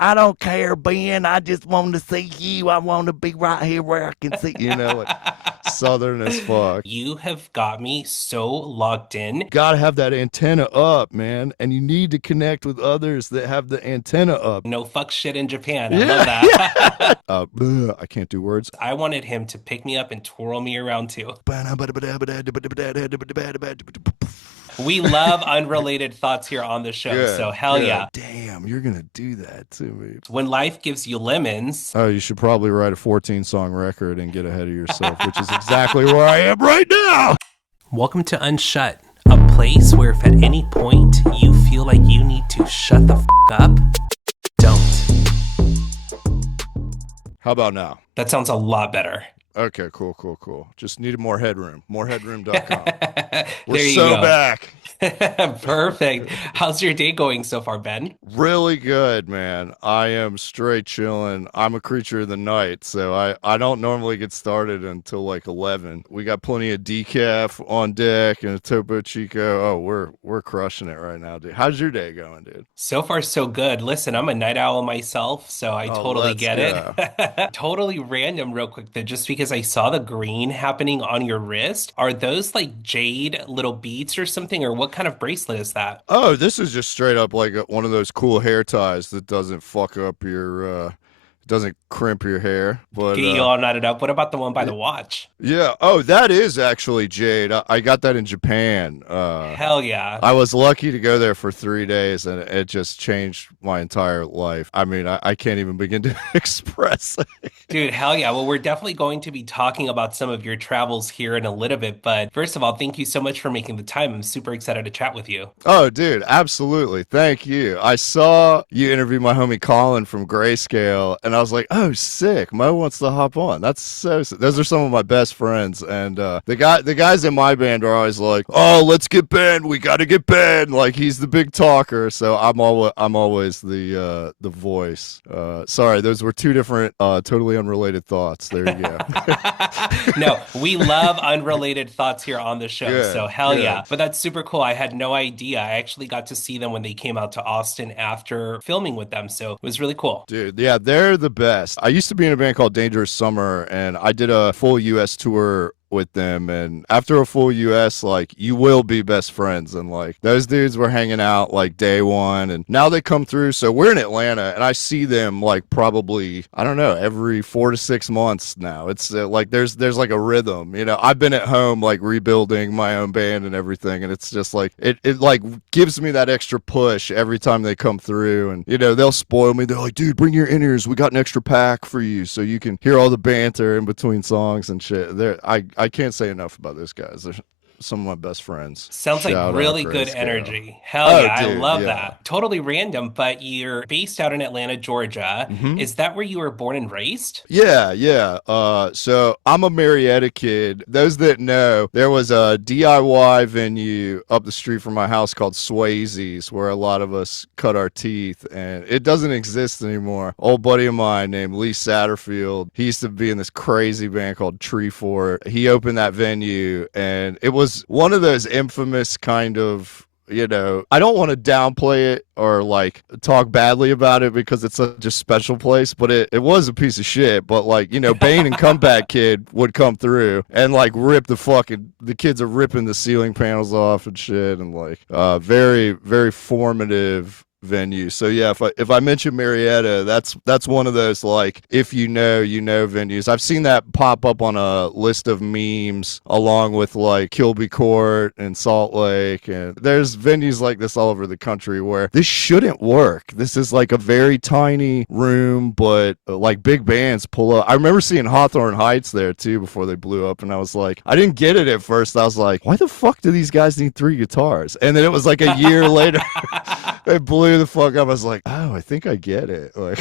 I don't care, Ben. I just want to see you. I want to be right here where I can see, like Southern as fuck. You have got me so locked in. Gotta have that antenna up, man. And you need to connect with others that have the antenna up. No fuck shit in Japan. I love Yeah, yeah. that. I can't do words. I wanted him to pick me up and twirl me around too. We love unrelated thoughts here on the show, so Good, hell good. yeah. Damn, you're gonna do that to me. When life gives you lemons, Oh, you should probably write a 14-song record and get ahead of yourself, which is exactly where I am right now. welcome to Unshut, a place where if at any point you feel like you need to shut the up, don't. How about now? That sounds a lot better. Okay, cool. Just needed more headroom. Moreheadroom.com. We're There you so go. back. Perfect. How's your day going so far, Ben? Really good, man. I am straight chilling. I'm a creature of the night, so I don't normally get started until like 11. We got plenty of decaf on deck and a Topo Chico. Oh, we're crushing it right now, dude. How's your day going, dude? So far, so good. Listen, I'm a night owl myself, so I Oh, totally let's get go. it. Totally random, real quick, though, just because I saw the green happening on your wrist. Are those like jade little beads or something, or what kind of bracelet is that? Oh, this is just straight up like one of those cool hair ties that doesn't fuck up doesn't crimp your hair. But Get you all knotted up. What about the one by the watch? yeah. Oh, that is actually jade. I got that in Japan. Hell yeah. I was lucky to go there for 3 days, and it just changed my entire life. I mean, I can't even begin to express it. Dude, hell yeah. Well, we're definitely going to be talking about some of your travels here in a little bit. But first of all, thank you so much for making the time. I'm super excited to chat with you. Oh, dude, absolutely. Thank you. I saw you interview my homie Colin from Grayscale, and I was like, oh, sick. Mo wants to hop on. That's so sick. Those are some of my best friends. And the guys in my band are always like, oh, let's get Ben. We got to get Ben. Like, he's the big talker. So I'm always the voice. Sorry, those were two different, totally unrelated thoughts. There you go. No, we love unrelated thoughts here on the show. So Good, hell yeah. good. But that's super cool. I had no idea. I actually got to see them when they came out to Austin after filming with them. So it was really cool. Dude, yeah, they're the best. I used to be in a band called Dangerous Summer, and I did a full US tour with them, and after a full US, like, you will be best friends. And like, those dudes were hanging out like day one, and now they come through. So we're in Atlanta, and I see them like probably, I don't know, every 4 to 6 months now. It's like there's like a rhythm. I've been at home like rebuilding my own band and everything, and it's just like it like gives me that extra push every time they come through. And they'll spoil me. They're like, dude, bring your in-ears, we got an extra pack for you so you can hear all the banter in between songs and shit. I can't say enough about those guys. They're some of my best friends. Sounds like Shout out really good Grayscale. energy. Hell Oh, yeah, I dude, love yeah. that. Totally random, but you're based out in Atlanta, Georgia. hmm Is that where you were born and raised? Yeah, yeah. So I'm a Marietta kid. Those that know, there was a DIY venue up the street from my house called Swayze's, where a lot of us cut our teeth, and it doesn't exist anymore. Old buddy of mine named Lee Satterfield, he used to be in this crazy band called Tree Fort. He opened that venue, and it was one of those infamous kind of, I don't want to downplay it or like talk badly about it because it's such a special place, but it was a piece of shit. But like, Bane and Comeback Kid would come through and like rip the kids are ripping the ceiling panels off and shit, and like very, very formative venue. So yeah, if I mention Marietta, that's one of those, like, if venues. I've seen that pop up on a list of memes along with like Kilby Court and Salt Lake, and there's venues like this all over the country where this shouldn't work. This is like a very tiny room, but like big bands pull up. I remember seeing Hawthorne Heights there too before they blew up, and I was like, I didn't get it at first. I was like, why the fuck do these guys need 3 guitars? And then it was like a year later they blew the fuck up. I was like, oh, I think I get it. Like,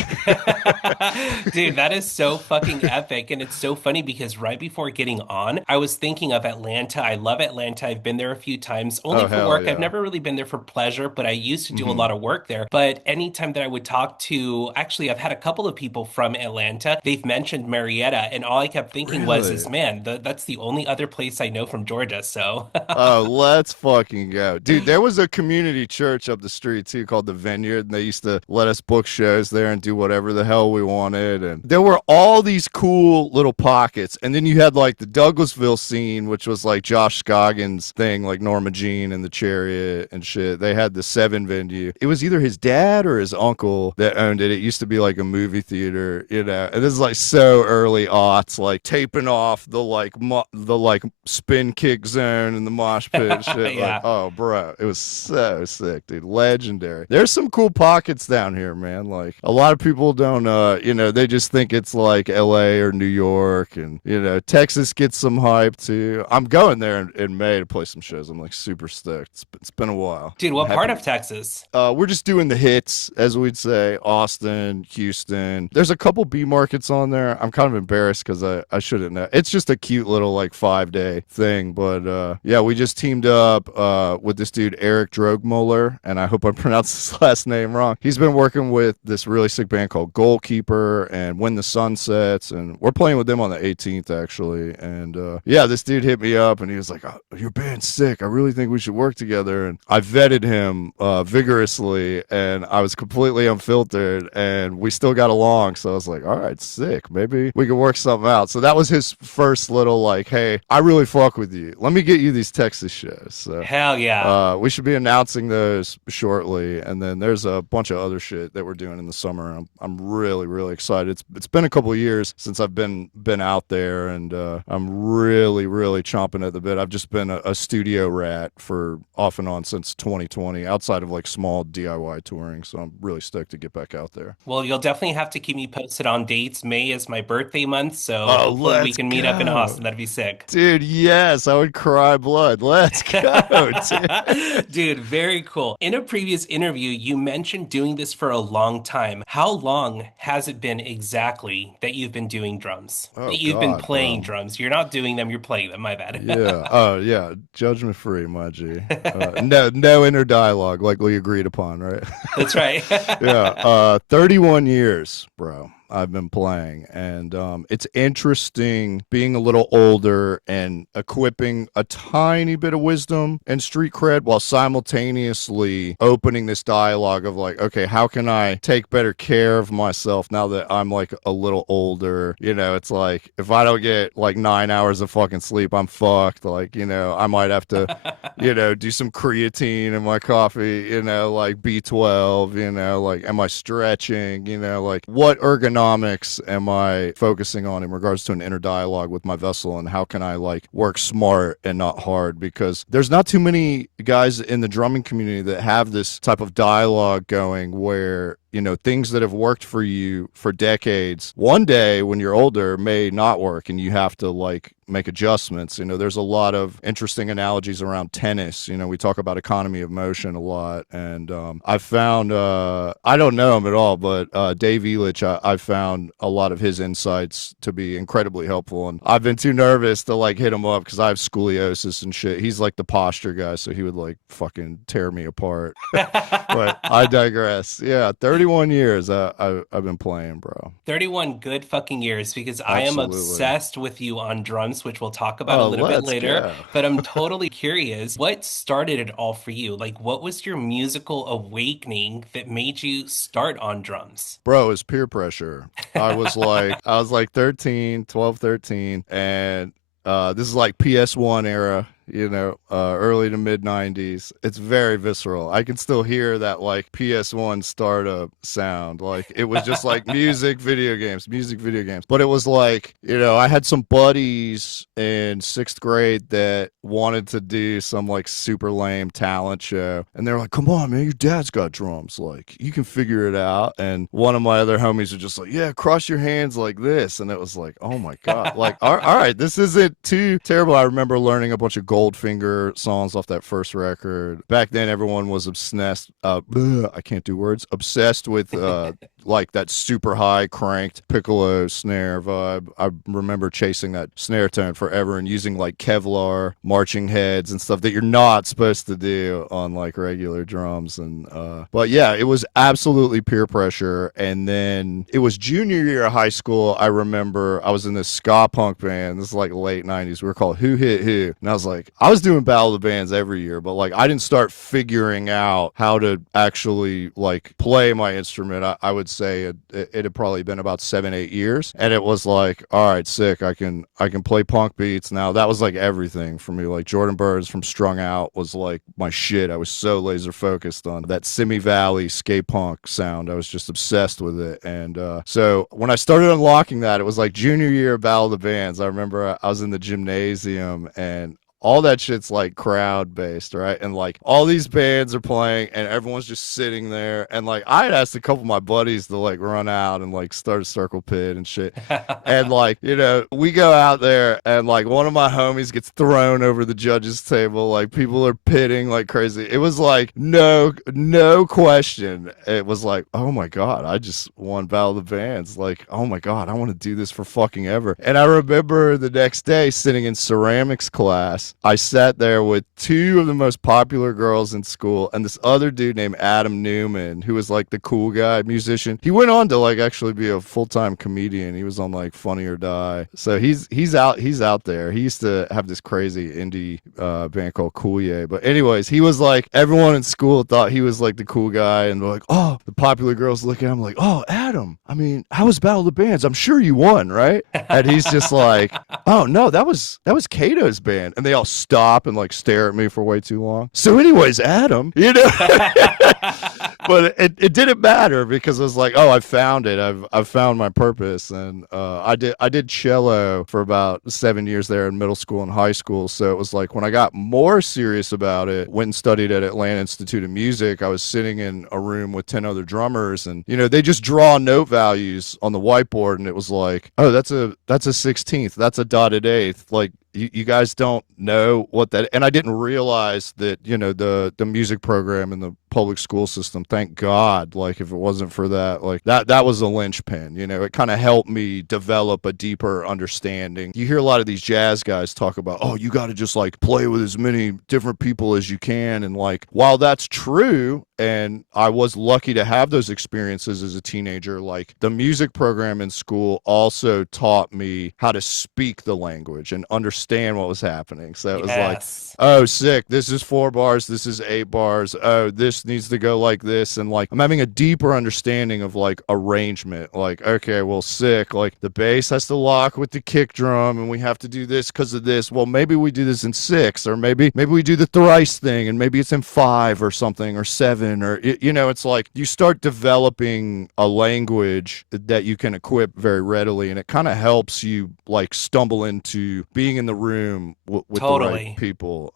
Dude, that is so fucking epic. And it's so funny because right before getting on, I was thinking of Atlanta. I love Atlanta. I've been there a few times, only oh for hell work. I've yeah. never really been there for pleasure, but I used to do a hmm lot of work there. But anytime that I would talk to, actually, I've had a couple of people from Atlanta, they've mentioned Marietta. And all I kept thinking was, Really? is man, that's the only other place I know from Georgia. So Oh, let's fucking go, dude. There was a community church up the street to called the Vineyard, and they used to let us book shows there and do whatever the hell we wanted. And there were all these cool little pockets. And then you had like the Douglasville scene, which was like Josh Scoggins' thing, like Norma Jean and the Chariot and shit. They had the Seven venue. It was either his dad or his uncle that owned it. It used to be like a movie theater, you know. And this is like so early aughts, like taping off the like spin kick zone and the mosh pit and shit. Like, Yeah. oh, bro, it was so sick, dude. Legendary. There's some cool pockets down here, man. Like a lot of people don't, you know, they just think it's like L.A. or New York, and you know, Texas gets some hype too. I'm going there in May to play some shows. I'm like super stoked. It's been a while. Dude, I'm what part happy. of Texas? We're just doing the hits, as we'd say. Austin, Houston. There's a couple B markets on there. I'm kind of embarrassed because I shouldn't know. It's just a cute little like 5-day thing. But yeah, we just teamed up with this dude Eric Drogmuller, and I hope I pronounced his last name wrong. He's been working with this really sick band called Goalkeeper and When the Sun Sets, and we're playing with them on the 18th actually. And yeah, this dude hit me up and he was like, oh, "Your band's sick. I really think we should work together." And I vetted him vigorously, and I was completely unfiltered, and we still got along. So I was like, all right, sick. Maybe we can work something out. So that was his first little like, "Hey, I really fuck with you. Let me get you these Texas shows." So Hell yeah. we should be announcing those shortly, and then there's a bunch of other shit that we're doing in the summer. I'm really excited. It's been a couple of years since I've been out there, and I'm really chomping at the bit. I've just been a studio rat for off and on since 2020, outside of like small DIY touring. So I'm really stoked to get back out there. Well, you'll definitely have to keep me posted on dates. May is my birthday month, so Oh, hopefully we let's can meet up in go. Austin. That'd be sick. Dude, yes, I would cry blood. Let's go, dude. Dude, very cool. In a previous interview, you mentioned doing this for a long time. How long has it been exactly that you've been doing drums? Oh That you've been God, playing bro. drums. You're not doing them, you're playing them. My bad. Yeah. Oh yeah. Judgment free, my G. No inner dialogue like we agreed upon, right? That's right. Yeah. 31 years, bro. I've been playing, and it's interesting being a little older and equipping a tiny bit of wisdom and street cred while simultaneously opening this dialogue of like, okay, how can I take better care of myself now that I'm like a little older? You know, it's like if I don't get like 9 hours of fucking sleep, I'm fucked. Like, you know, I might have to, you know, do some creatine in my coffee, you know, like B12, you know, like am I stretching, you know, like what ergonomics am I focusing on in regards to an inner dialogue with my vessel, and how can I like work smart and not hard? Because there's not too many guys in the drumming community that have this type of dialogue going where, you know, things that have worked for you for decades, one day when you're older may not work, and you have to like make adjustments. You know, there's a lot of interesting analogies around tennis. You know, we talk about economy of motion a lot, and I've found I don't know him at all, but Dave Elich, I've found a lot of his insights to be incredibly helpful, and I've been too nervous to like hit him up because I have scoliosis and shit. He's like the posture guy, so he would like fucking tear me apart. But I digress. Yeah, 31 years I've been playing, bro. 31 good fucking years, because I am Absolutely. obsessed with you on drums, which we'll talk about a Oh, little bit let's later. go. But I'm totally curious, what started it all for you? Like, what was your musical awakening that made you start on drums? Bro, it's peer pressure. I was like 13, 12, 13, and this is like PS1 era, you know, early to mid 90s. It's very visceral. I can still hear that like PS1 startup sound. Like it was just like music, video games, music, video games. But it was like, you know, I had some buddies in 6th grade that wanted to do some like super lame talent show. And they're like, come on, man, your dad's got drums. Like you can figure it out. And one of my other homies was just like, yeah, cross your hands like this. And it was like, oh my God. Like, all right, this isn't too terrible. I remember learning a bunch of Goldfinger songs off that first record. Back then, everyone was obsessed. I can't do words. Obsessed with like that super high cranked piccolo snare vibe. I remember chasing that snare tone forever and using like Kevlar marching heads and stuff that you're not supposed to do on like regular drums. And but yeah, it was absolutely peer pressure. And then it was junior year of high school. I remember I was in this ska punk band. This is like late 90s. We were called Who Hit Who. And I was like, like I was doing Battle of the Bands every year, but like I didn't start figuring out how to actually like play my instrument. I would say it had probably been about 7, 8 years, and it was like, all right, sick. I can play punk beats now. That was like everything for me. Like Jordan Burns from Strung Out was like my shit. I was so laser focused on that Simi Valley skate punk sound. I was just obsessed with it. And so when I started unlocking that, it was like junior year of Battle of the Bands. I remember I was in the gymnasium and all that shit's like crowd based, right? And like all these bands are playing and everyone's just sitting there. And like I had asked a couple of my buddies to like run out and like start a circle pit and shit. And like, we go out there and like one of my homies gets thrown over the judges table. Like people are pitting like crazy. It was like no question. It was like, oh my God, I just won Battle of the Bands. Like, oh my God, I want to do this for fucking ever. And I remember the next day sitting in ceramics class. I sat there with two of the most popular girls in school and this other dude named Adam Newman, who was like the cool guy musician. He went on to like actually be a full-time comedian. He was on like Funny or Die. So he's out there. He used to have this crazy indie band called Coolye. But anyways, he was like, everyone in school thought he was like the cool guy, and they're like, oh, the popular girls look at him like, oh, Adam, I mean, how was Battle of the Bands? I'm sure you won, right? And he's just like, oh no, that was Cato's band. And they all stop and like stare at me for way too long. So anyways, Adam, but it didn't matter because I was like, oh, I found it. I've found my purpose. And I did cello for about 7 years there in middle school and high school. So it was like when I got more serious about it, went and studied at Atlanta Institute of Music, I was sitting in a room with 10 other drummers, and they just draw note values on the whiteboard, and it was like, oh, that's a 16th, that's a dotted eighth. Like, you guys don't know what that, and I didn't realize that the music program in the public school system, thank God, like if it wasn't for that, like that was a linchpin. It kind of helped me develop a deeper understanding. You hear a lot of these jazz guys talk about, oh, you got to just like play with as many different people as you can, and like while that's true, and I was lucky to have those experiences as a teenager, like the music program in school also taught me how to speak the language and understand what was happening. So it was like, Yes. oh, sick, this is 4 bars, this is 8 bars, oh, this needs to go like this. And like I'm having a deeper understanding of like arrangement. Like, okay, well, sick, like the bass has to lock with the kick drum and we have to do this because of this. Well, maybe we do this in 6, or maybe we do the thrice thing and maybe it's in 5 or something, or 7, or it's like you start developing a language that you can equip very readily, and it kind of helps you like stumble into being in the room with the right Totally. people.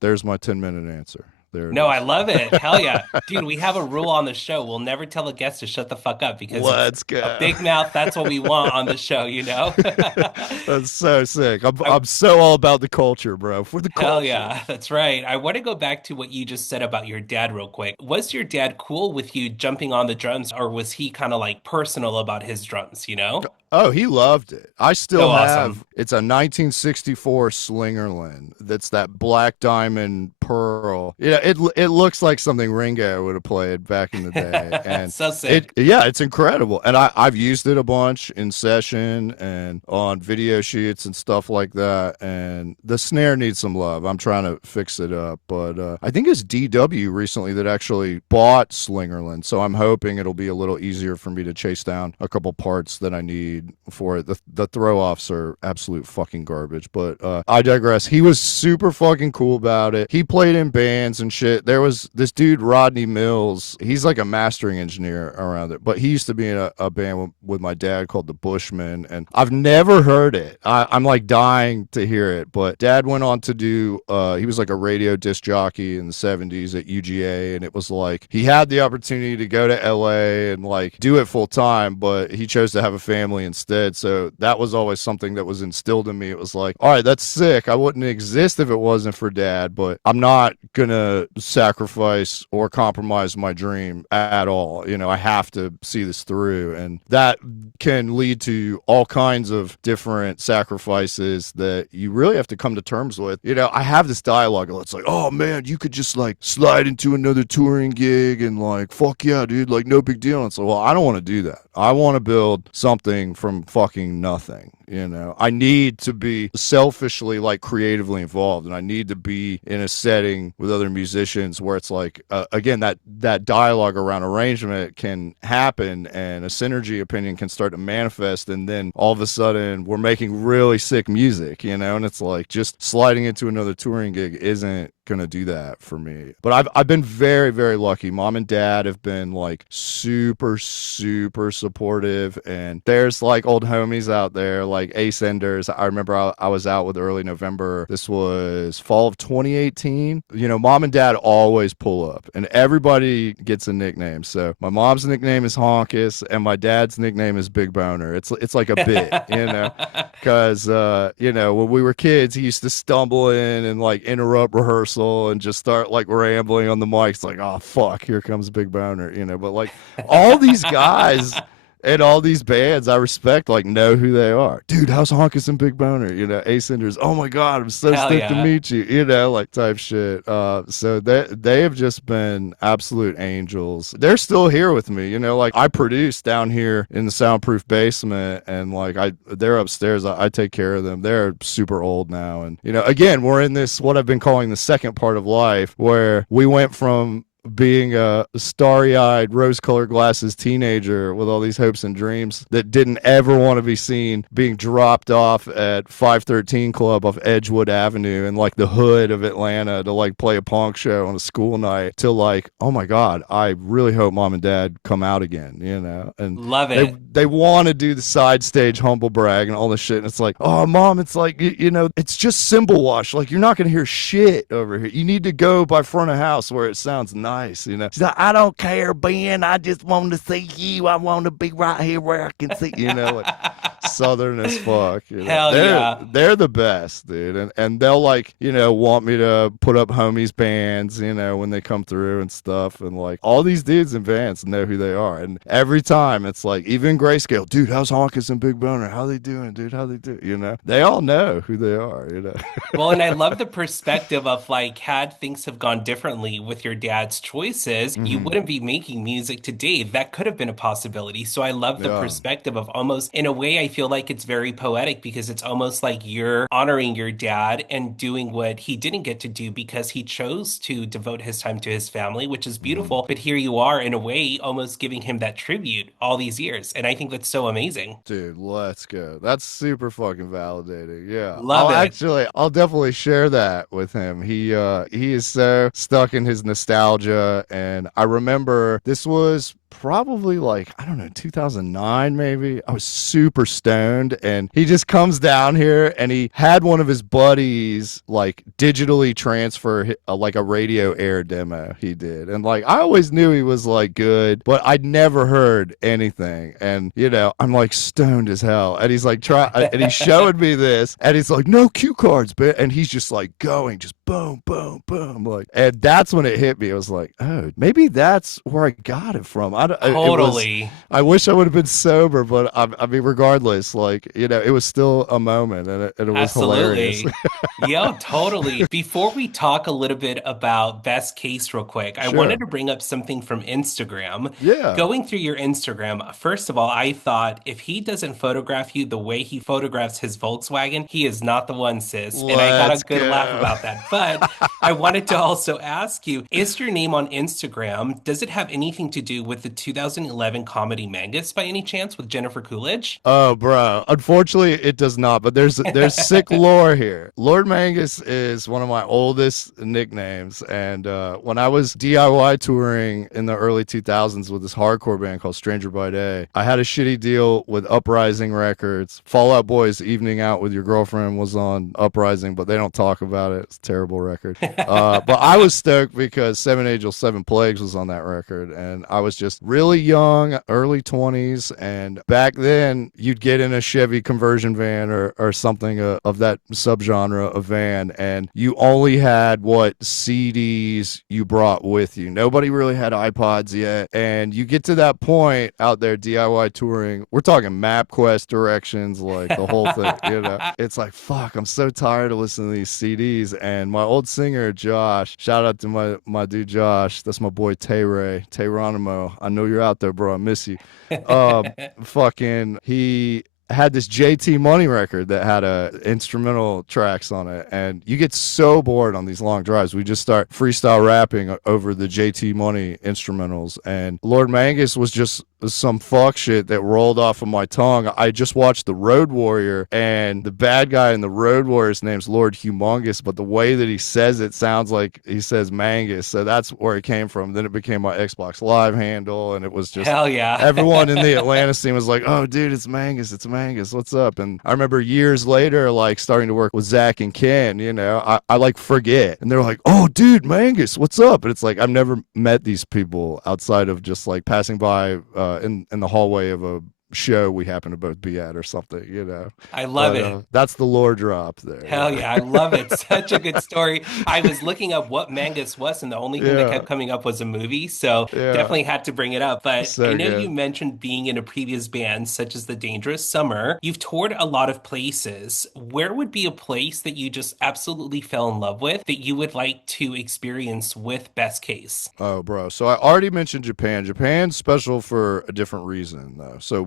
There's my 10-minute answer. There it No, I is. love it. Hell yeah. Dude, we have a rule on the show. We'll never tell a guest to shut the fuck up because it's Let's a go. big mouth. That's what we want on the show, you know? That's so sick. I'm, I, I'm so all about the culture, bro. For the hell culture. yeah, that's right. I want to go back to what you just said about your dad real quick. Was your dad cool with you jumping on the drums, or was he kind of like personal about his drums, you know? Oh, he loved it. I So still awesome. have, it's a 1964 Slingerland. That's that black diamond pearl. It looks like something Ringo would have played back in the day. And So sick. it's incredible. And I've used it a bunch in session and on video shoots and stuff like that. And the snare needs some love. I'm trying to fix it up. But I think it's DW recently that actually bought Slingerland. So I'm hoping it'll be a little easier for me to chase down a couple parts that I need for it. The throw offs are absolute fucking garbage, but I digress. He was super fucking cool about it. He played in bands and shit. There was this dude Rodney Mills. He's like a mastering engineer around it, but he used to be in a band with my dad called the Bushmen, and I've never heard it. I'm like dying to hear it, but dad went on to do he was like a radio disc jockey in the 70s at UGA, and it was like he had the opportunity to go to LA and like do it full time, but he chose to have a family instead. So that was always something that was instilled in me. It was like, all right, that's sick. I wouldn't exist if it wasn't for dad, but I'm not gonna sacrifice or compromise my dream at all. I have to see this through, and that can lead to all kinds of different sacrifices that you really have to come to terms with. I have this dialogue. It's like, oh man, you could just like slide into another touring gig and like, fuck yeah, dude, like no big deal. And it's like, well, I don't want to do that. I want to build something from fucking nothing. I need to be selfishly like creatively involved, and I need to be in a setting with other musicians where it's like again that dialogue around arrangement can happen and a synergy opinion can start to manifest, and then all of a sudden we're making really sick music, and it's like just sliding into another touring gig isn't gonna do that for me. But I've been very, very lucky. Mom and dad have been like super, super supportive, and there's like old homies out there like Ace Enders. I remember I was out with Early November. This was fall of 2018. Mom and dad always pull up, and everybody gets a nickname. So my mom's nickname is Honkus, and my dad's nickname is Big Boner. It's like a bit. Because when we were kids, he used to stumble in and like interrupt rehearsal and just start like rambling on the mics, like, oh fuck, here comes Big Boner. But like all these guys and all these bands I respect like know who they are. Dude, how's Honkus and Big Boner? Ace Enders, oh my god, I'm so Hell stoked to yeah. meet you, like type shit. So they have just been absolute angels. They're still here with me, like I produce down here in the soundproof basement, and like they're upstairs. I take care of them. They're super old now, and again, we're in this what I've been calling the second part of life, where we went from being a starry-eyed, rose-colored glasses teenager with all these hopes and dreams that didn't ever want to be seen being dropped off at 513 Club off Edgewood Avenue in like the hood of Atlanta to like play a punk show on a school night, to like, oh my god, I really hope mom and dad come out again, and Love they it. they want to do the side stage humble brag and all this shit, and it's like, oh mom, it's like, it's just cymbal wash, like you're not gonna hear shit over here. You need to go by front of house where it sounds nice. She's like, I don't care, Ben. I just want to see you. I want to be right here where I can see, like southern as fuck. Hell They're yeah. they're the best, dude. And they'll like, want me to put up homies bands, when they come through and stuff. And like all these dudes in bands know who they are. And every time it's like, even Grayscale, dude, how's Honkus and Big Boner? How they doing, dude? How they do? They all know who they are. Well, and I love the perspective of like, had things have gone differently with your dad's choices, you Hmm. wouldn't be making music today. That could have been a possibility. So I love the Yeah. perspective of almost, in a way, I feel like it's very poetic because it's almost like you're honoring your dad and doing what he didn't get to do because he chose to devote his time to his family, which is Hmm. beautiful. But here you are, in a way, almost giving him that tribute all these years. And I think that's so amazing. Dude, let's go. That's super fucking validating. Yeah. Love it. I'll definitely share that with him. He is so stuck in his nostalgia, and I remember this was probably like, I don't know, 2009 maybe. I was super stoned, and he just comes down here, and he had one of his buddies like digitally transfer like a radio air demo he did. And like I always knew he was like good, but I'd never heard anything. And I'm like stoned as hell, and he's like and he's showing me this, and he's like, no cue cards, but and he's just like going just boom boom boom, like, and that's when it hit me. I was like, oh, maybe that's where I got it from. It was, Totally. I wish I would have been sober, but I mean, regardless, like, it was still a moment, and it was hilarious. Absolutely. Yeah, totally. Before we talk a little bit about best case real quick, I wanted Sure. to bring up something from Instagram. Yeah. Going through your Instagram, first of all, I thought if he doesn't photograph you the way he photographs his Volkswagen, he is not the one, sis. And I got a Let's good laugh go. about that. But I wanted to also ask you, is your name on Instagram, does it have anything to do with the 2011 comedy Mangus by any chance with Jennifer Coolidge? Oh, bro. Unfortunately, it does not. But there's sick lore here. Lord Mangus is one of my oldest nicknames, and when I was DIY touring in the early 2000s with this hardcore band called Stranger by Day, I had a shitty deal with Uprising Records. Fall Out Boy's "Evening Out with Your Girlfriend" was on Uprising, but they don't talk about it. It's a terrible record. But I was stoked because Seven Angels, Seven Plagues was on that record, and I was just really young, early 20s, and back then you'd get in a Chevy conversion van or something of that subgenre of van, and you only had what CDs you brought with you. Nobody really had iPods yet, and you get to that point out there DIY touring. We're talking MapQuest directions, like the whole thing. It's like, fuck, I'm so tired of listening to these CDs. And my old singer Josh, shout out to my dude Josh. That's my boy Tay Ray, Tay Ronimo. I know you're out there, bro. I miss you. Fucking he had this JT Money record that had instrumental tracks on it, and you get so bored on these long drives. We just start freestyle rapping over the JT Money instrumentals, and Lord Mangus was just some fuck shit that rolled off of my tongue. I just watched The Road Warrior, and the bad guy in The Road Warrior's name's Lord Humongous, but the way that he says it sounds like he says Mangus, so that's where it came from. Then it became my Xbox Live handle, and it was just Hell yeah. everyone in the Atlanta scene was like, "Oh, dude, it's Mangus, what's up?" And I remember years later, like starting to work with Zach and Ken. I like forget, and they're like, "Oh, dude, Mangus, what's up?" And it's like I've never met these people outside of just like passing by in the hallway of a show we happen to both be at or something. I love But it. that's the lore drop there. Hell Yeah, yeah, I love it. Such a good story. I was looking up what Mangus was, and the only thing that yeah, kept coming up was a movie. So yeah. definitely had to bring it up. But I So know you good. mentioned being in a previous band, such as the Dangerous Summer. You've toured a lot of places. Where would be a place that you just absolutely fell in love with that you would like to experience with Best Case? Oh, bro. So I already mentioned Japan. Japan's special for a different reason, though. So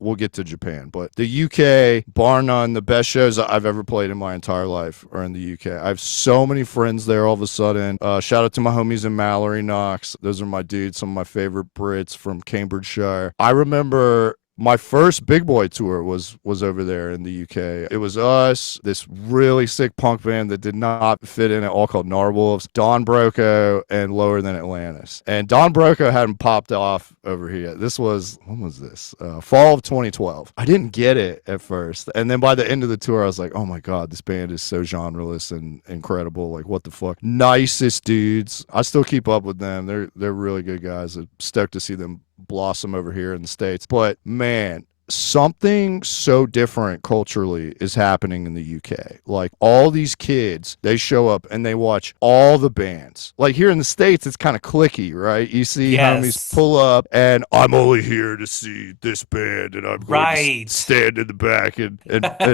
we'll get to Japan. But the UK, bar none, the best shows I've ever played in my entire life are in the UK. I have so many friends there all of a sudden. Shout out to my homies in Mallory, Knox. Those are my dudes, some of my favorite Brits from Cambridgeshire. I remember my first big boy tour was over there in the UK. It was us, this really sick punk band that did not fit in at all called Narwolves, Don Broco, and Lower Than Atlantis. And Don Broco hadn't popped off over here. This was, when was this? Fall of 2012. I didn't get it at first. And then by the end of the tour, I was like, oh my God, this band is so genreless and incredible. Like, what the fuck? Nicest dudes. I still keep up with them. They're really good guys. I'm stoked to see them blossom over here in the States. But man, something so different culturally is happening in the UK. Like all these kids, they show up and they watch all the bands. Like here in the States, it's kind of clicky, right? You see homies Yes. pull up and I'm only here to see this band and I'm going to Right. stand in the back and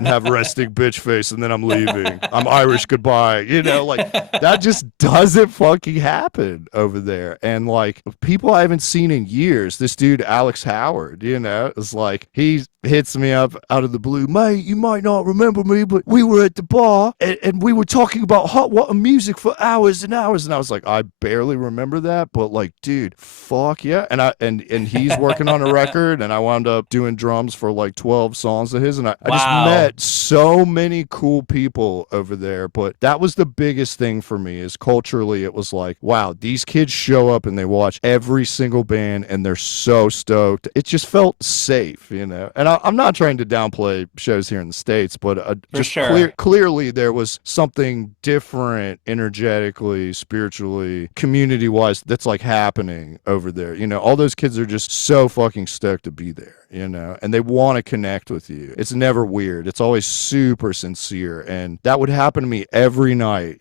have resting bitch face and then I'm leaving. I'm Irish goodbye. Like that just doesn't fucking happen over there. And like people I haven't seen in years, this dude, Alex Howard, is like, he hits me up out of the blue. Mate, you might not remember me, but we were at the bar and we were talking about hot water music for hours and hours. And I was like, I barely remember that, but like, dude, fuck yeah. And he's working on a record and I wound up doing drums for like 12 songs of his. And I just Wow. met so many cool people over there. But that was the biggest thing for me is culturally, it was like, wow, these kids show up and they watch every single band and they're so stoked. It just felt safe. And I'm not trying to downplay shows here in the States, but For just sure. clearly there was something different energetically, spiritually, community wise that's like happening over there. All those kids are just so fucking stoked to be there. And they want to connect with you. It's never weird. It's always super sincere. And that would happen to me every night,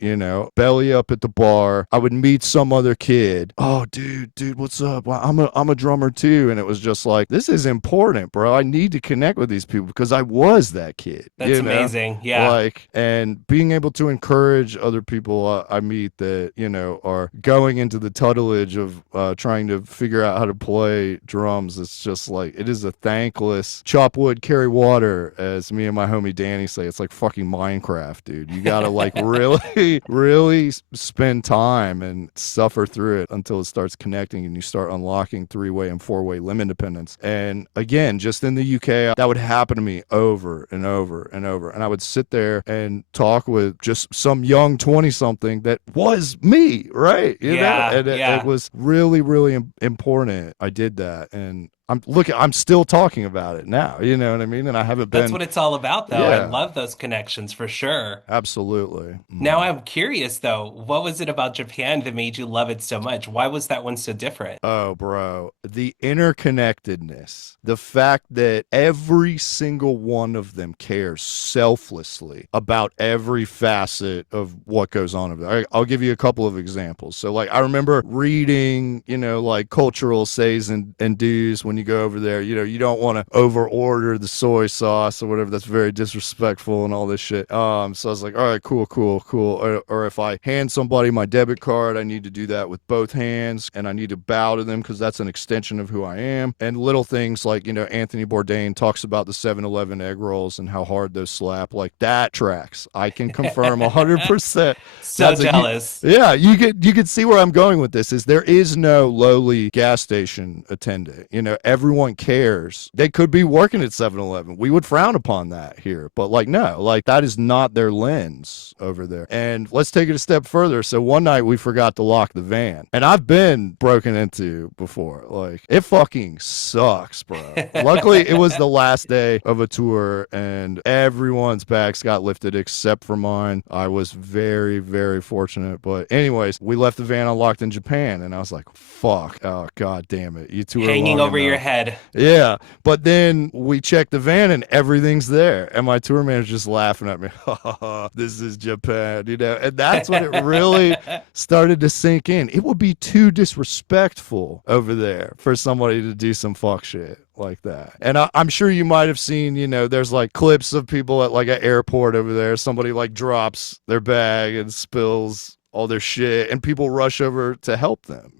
belly up at the bar. I would meet some other kid. Oh, dude, what's up? Well, I'm a drummer too. And it was just like, this is important, bro. I need to connect with these people because I was that kid, That's amazing. Yeah. like, and being able to encourage other people I meet that, are going into the tutelage of trying to figure out how to play drums. It's just like, it is a thankless chop wood, carry water, as me and my homie Danny say. It's like fucking Minecraft, dude. You gotta like really, really spend time and suffer through it until it starts connecting and you start unlocking three-way and four-way limb independence. And again, just in the UK, that would happen to me over and over and over. And I would sit there and talk with just some young 20 something that was me, right? Yeah. And it Yeah. was really, really important. I did that. And I'm still talking about it now. You know what I mean? And I haven't That's been, what it's all about, though. I yeah, love those connections for sure. absolutely. Now I'm curious though, what was it about Japan that made you love it so much? Why was that one so different? Oh, bro, the interconnectedness, the fact that every single one of them cares selflessly about every facet of what goes on over there. I'll give you a couple of examples. So, like, I remember reading, like cultural says and do's when when you go over there. You don't want to over order the soy sauce or whatever. That's very disrespectful and all this shit. So I was like, all right, cool, cool, cool. Or if I hand somebody my debit card, I need to do that with both hands, and I need to bow to them because that's an extension of who I am. And little things like, Anthony Bourdain talks about the 7-Eleven egg rolls and how hard those slap. Like, that tracks. I can confirm 100%. So That's a jealous. yeah, you could see where I'm going with this. Is there is no lowly gas station attendant. Everyone cares. They could be working at 7-Eleven. We would frown upon that here. But like, no, like, that is not their lens over there. And let's take it a step further. So one night we forgot to lock the van. And I've been broken into before. Like, it fucking sucks, bro. Luckily, it was the last day of a tour and everyone's bags got lifted except for mine. I was very, very fortunate. But anyways, we left the van unlocked in Japan and I was like, fuck. Oh, god damn it. You tour Hanging long over your enough. head. Yeah. But then we checked the van and everything's there. And my tour manager's just laughing at me. This is Japan, And that's when it really started to sink in. It would be too disrespectful over there for somebody to do some fuck shit like that. And I'm sure you might have seen, there's like clips of people at like an airport over there. Somebody like drops their bag and spills all their shit and people rush over to help them,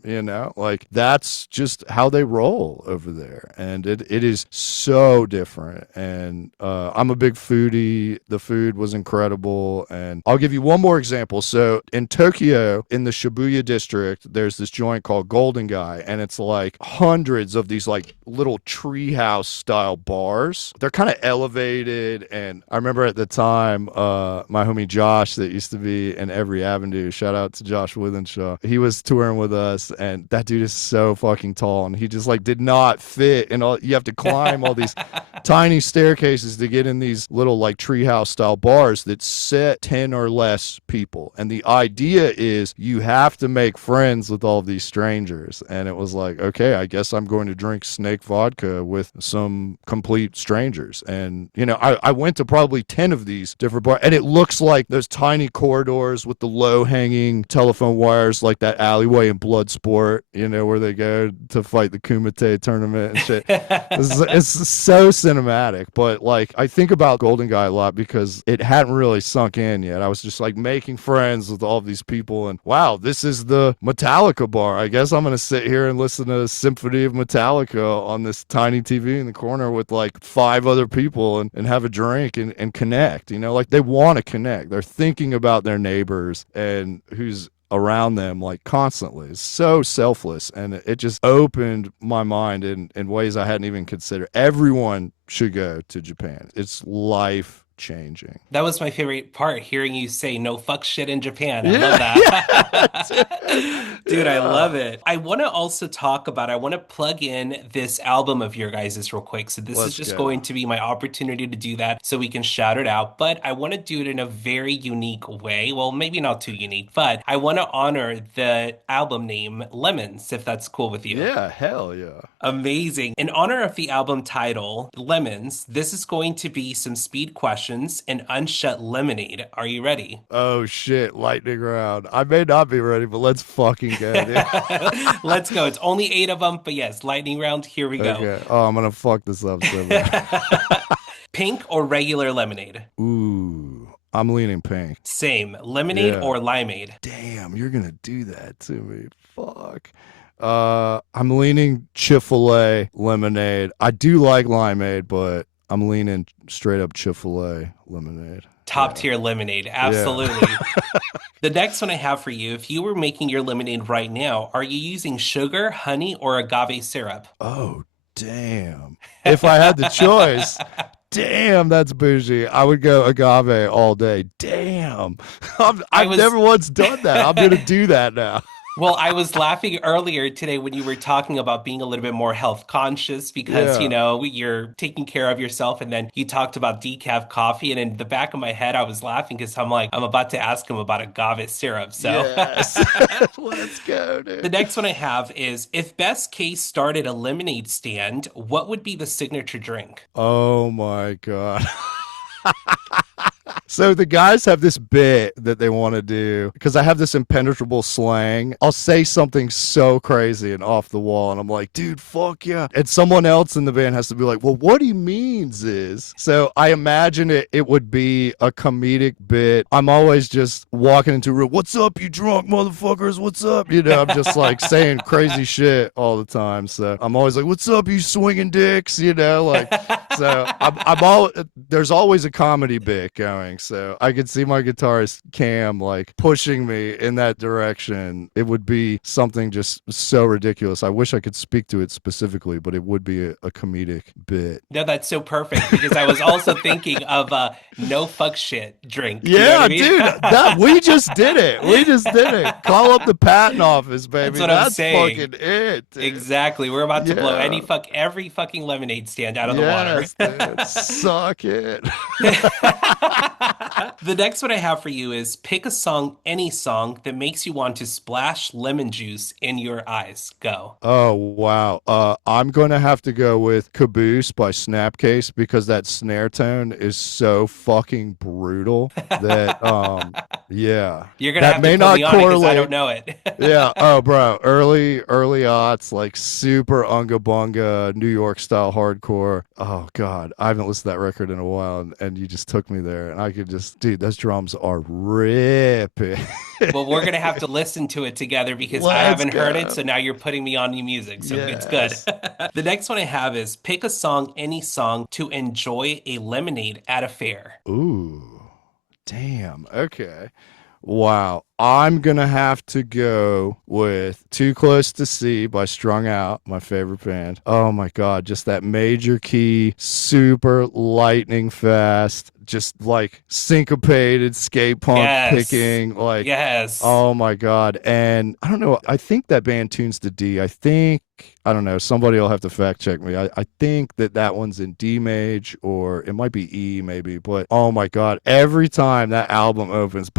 like, that's just how they roll over there. And it is so different. And I'm a big foodie. The food was incredible. And I'll give you one more example. So in Tokyo, in the Shibuya district, there's this joint called Golden Guy, and it's like hundreds of these like little treehouse style bars. They're kind of elevated. And I remember at the time, my homie Josh, that used to be in Every Avenue, shout out to Josh Withenshaw. He was touring with us, and that dude is so fucking tall, and he just like did not fit. And all you have to climb all these tiny staircases to get in these little like treehouse style bars that sit 10 or less people. And the idea is you have to make friends with all these strangers. And it was like, okay, I guess I'm going to drink snake vodka with some complete strangers. And I went to probably 10 of these different bars, and it looks like those tiny corridors with the low hanging telephone wires, like that alleyway in Bloodsport, where they go to fight the Kumite tournament and shit. It's so cinematic. But like, I think about Golden Guy a lot because it hadn't really sunk in yet. I was just like making friends with all these people, and wow, this is the Metallica bar. I guess I'm gonna sit here and listen to a symphony of Metallica on this tiny TV in the corner with like 5 other people and have a drink and connect. Like, they want to connect. They're thinking about their neighbors and who's around them like constantly. It's so selfless, and it just opened my mind in ways I hadn't even considered. Everyone should go to Japan. It's life changing. That was my favorite part, hearing you say no fuck shit in Japan. I love Yeah, that. Dude, I yeah. love it. I want to also I want to plug in this album of your guys' real quick. So this is Let's just go. going to be my opportunity to do that so we can shout it out. But I want to do it in a very unique way. Well, maybe not too unique, but I want to honor the album name Lemons, if that's cool with you. Yeah, hell yeah. Amazing. In honor of the album title, Lemons, this is going to be some speed questions and unshut lemonade. Are you ready? Oh shit, lightning round. I may not be ready, but let's fucking go, dude. Let's go. It's only 8 of them, but yes, lightning round. Here we go. Okay. Oh, I'm gonna fuck this up so bad. Pink or regular lemonade? Ooh, I'm leaning pink. Same. Lemonade Yeah. or limeade? Damn, you're gonna do that to me. Fuck. I'm leaning Chick-fil-A lemonade. I do like limeade, but I'm leaning straight up Chick-fil-A lemonade. Top Yeah. tier lemonade. Yeah. Absolutely. The next one I have for you, if you were making your lemonade right now, are you using sugar, honey, or agave syrup? Oh, damn. If I had the choice, damn, that's bougie. I would go agave all day. Damn. I I've was never once done that. I'm gonna do that now. Well, I was laughing earlier today when you were talking about being a little bit more health conscious because, Yeah. you're taking care of yourself. And then you talked about decaf coffee. And in the back of my head, I was laughing because I'm like, I'm about to ask him about agave syrup. So Yes. Let's go, the dude. next one I have is if Best Case started a lemonade stand, what would be the signature drink? Oh my God. So the guys have this bit that they want to do because I have this impenetrable slang. I'll say something so crazy and off the wall, and I'm like, dude, fuck yeah. And someone else in the band has to be like, well, what he means is. So I imagine it would be a comedic bit. I'm always just walking into a room, what's up, you drunk motherfuckers? What's up? You know, I'm just like saying crazy shit all the time. So I'm always like, what's up, you swinging dicks? You know, like, so I'm all, there's always a comedy bit going. So I could see my guitarist Cam like pushing me in that direction. It would be something just so ridiculous. I wish I could speak to it specifically, but it would be a comedic bit. No, that's so perfect because I was also thinking of no fuck shit drink. You know what I Yeah, mean? dude, that we just did it. We just did it. Call up the patent office, baby. That's what I'm That's saying. fucking it, dude. Exactly. We're about to blow Yeah. every fucking lemonade stand out of the water. Yes, dude. Suck it. The next one I have for you is pick a song, any song that makes you want to splash lemon juice in your eyes. Go. Oh wow. I'm gonna have to go with Caboose by Snapcase because that snare tone is so fucking brutal that yeah. You're gonna That have to may put not me on it because I correlate. don't know it. Yeah. Oh, bro. Early aughts, like super unga bunga, New York style hardcore. Oh God, I haven't listened to that record in a while, and you just took me there, and I could just, dude, those drums are ripping. Well, we're gonna have to listen to it together because I Let's haven't heard it, go. so now you're putting me on new music, so it's good. Yes. The next one I have is pick a song, any song, to enjoy a lemonade at a fair. Ooh. Damn. Okay. Wow. I'm going to have to go with Too Close to Sea by Strung Out, my favorite band. Oh my God. Just that major key, super lightning fast, just like syncopated skate punk Yes. picking. Like, Yes. oh my God. And I don't know. I think that band tunes to D. I don't know. Somebody will have to fact check me. I think that one's in D maj or it might be E maybe. But oh my God, every time that album opens,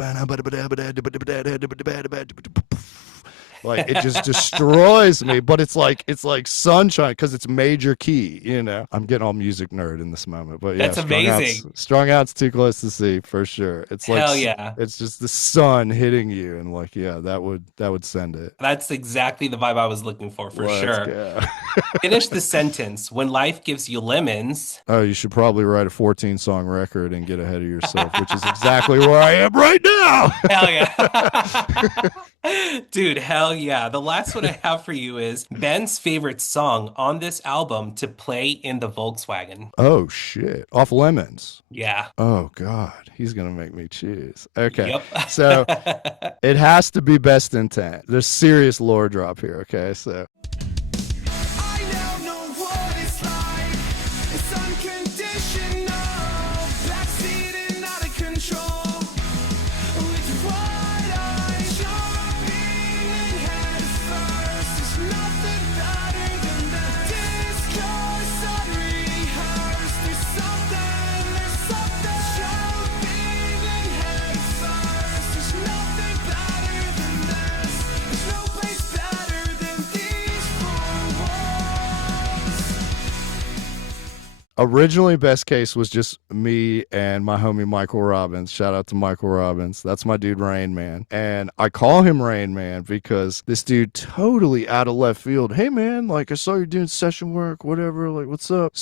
like it just destroys me. But it's like sunshine because it's major key. You know, I'm getting all music nerd in this moment. But yeah, That's amazing. strung out's Too Close to See for sure. It's like Hell yeah. it's just the sun hitting you, and like yeah, that would send it. That's exactly the vibe I was looking for Let's sure. go. Finish the sentence. When life gives you lemons. Oh, you should probably write a 14-song record and get ahead of yourself, which is exactly where I am right now. Hell yeah. Dude, hell yeah. The last one I have for you is Ben's favorite song on this album to play in the Volkswagen. Oh shit. Off Lemons. Yeah. Oh god, he's going to make me choose. Okay. Yep. So, it has to be Best Intent. There's serious lore drop here, okay? So, I now know what it's like. It's unconditional. Backseat and out of control. With your wide eyes, jumping in head first. There's nothing better than that. Discourse unrehearsed. There's something. Jumping in head first. There's nothing better than this. There's no place better than these four walls. originally Best Case was just me and my homie Michael Robbins. Shout out to Michael Robbins. That's my dude Rain Man. And I call him Rain Man because this dude totally out of left field. Hey man, like I saw you're doing session work, whatever, like what's up?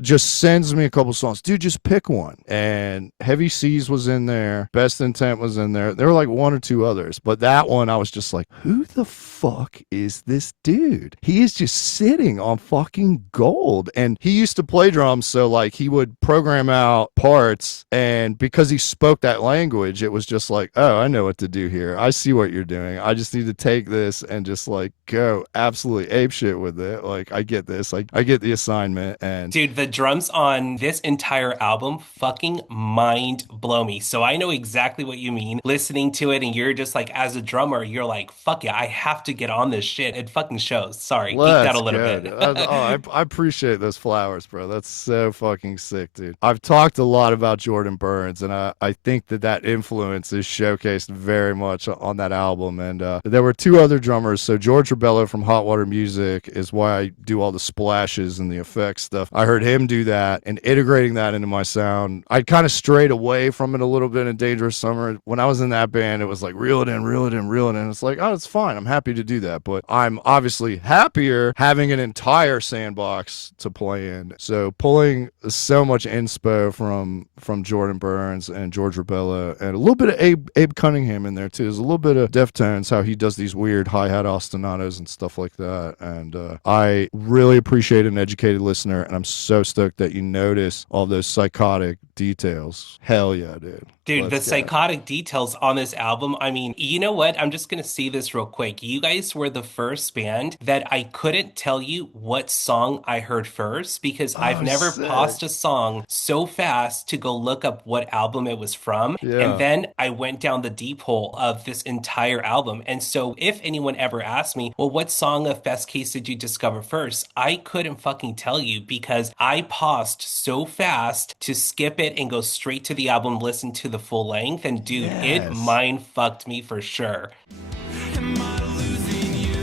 Just sends me a couple songs. Dude, just pick one. And Heavy Seas was in there. Best Intent was in there. There were like one or two others. But that one I was just like, who the fuck is this dude? He is just sitting on fucking gold. And he used to play drums, so like he would program out parts, and because he spoke that language, it was just like, oh, I know what to do here. I see what you're doing. I just need to take this and just like go absolutely ape shit with it. Like I get this. Like I get the assignment. And Dude, the drums on this entire album fucking mind blow me. So I know exactly what you mean. Listening to it, and you're just like, as a drummer, you're like, fuck yeah, I have to get on this shit. It fucking shows. Sorry, geeked out let's a little go. bit. I appreciate those flowers, bro. That's sick. so fucking sick, dude. I've talked a lot about Jordan Burns, and I think that influence is showcased very much on that album. And there were two other drummers. So George Rebello from Hot Water Music is why I do all the splashes and the effects stuff. I heard him do that, and integrating that into my sound. I kind of strayed away from it a little bit in Dangerous Summer. When I was in that band, it was like reel it in, reel it in, reel it in. It's like, oh, it's fine. I'm happy to do that. But I'm obviously happier having an entire sandbox to play in. So pulling so much inspo from Jordan Burns and George Rebello, and a little bit of Abe Cunningham in there too. There's a little bit of Deftones, how he does these weird hi-hat ostinatos and stuff like that. And I really appreciate an educated listener, and I'm so stoked that you notice all those psychotic details. Hell yeah, dude. Dude, the Let's go. psychotic details on this album, I mean, you know what? I'm just going to say this real quick. You guys were the first band that I couldn't tell you what song I heard first because I've never sick. paused a song so fast to go look up what album it was from. Yeah. And then I went down the deep hole of this entire album. And so if anyone ever asked me, well, what song of Best Case did you discover first? I couldn't fucking tell you because I paused so fast to skip it and go straight to the album, listen to the full length, and dude, it Yes. mind fucked me for sure. Am I losing you?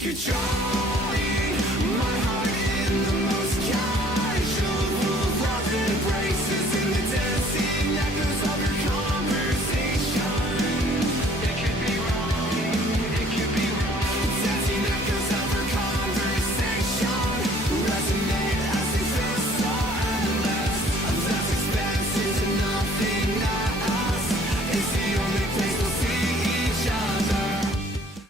Controlling my heart in the most casual of love embraces in the dancing echoes of your conversation. It could be wrong, it could be wrong. Dancing echoes of her conversation resonate as they feel so endless. A vast expanse into nothingness is the only place we'll see each other.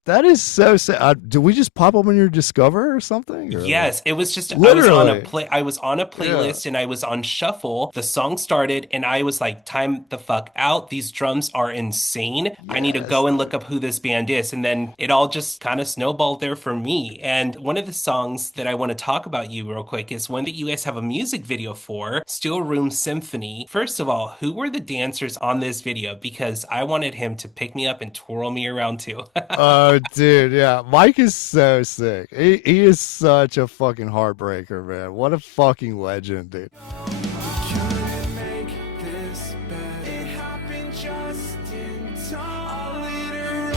That is so sad. Did we just pop up on your Discover or something? Or Yes, it was just Literally. I was on a playlist and I was on shuffle. The song started and I was like, time the fuck out. These drums are insane. I need to Yes, go and look up who this band is. And then it all just kind of snowballed there for me. And one of the songs that I want to talk about you real quick is one that you guys have a music video for, Still Room Symphony. First of all, who were the dancers on this video? Because I wanted him to pick me up and twirl me around too. Oh, dude, yeah. Mike is so sick. He is such a fucking heartbreaker, man. What a fucking legend, dude. Couldn't make this better. It happened just in time. A literal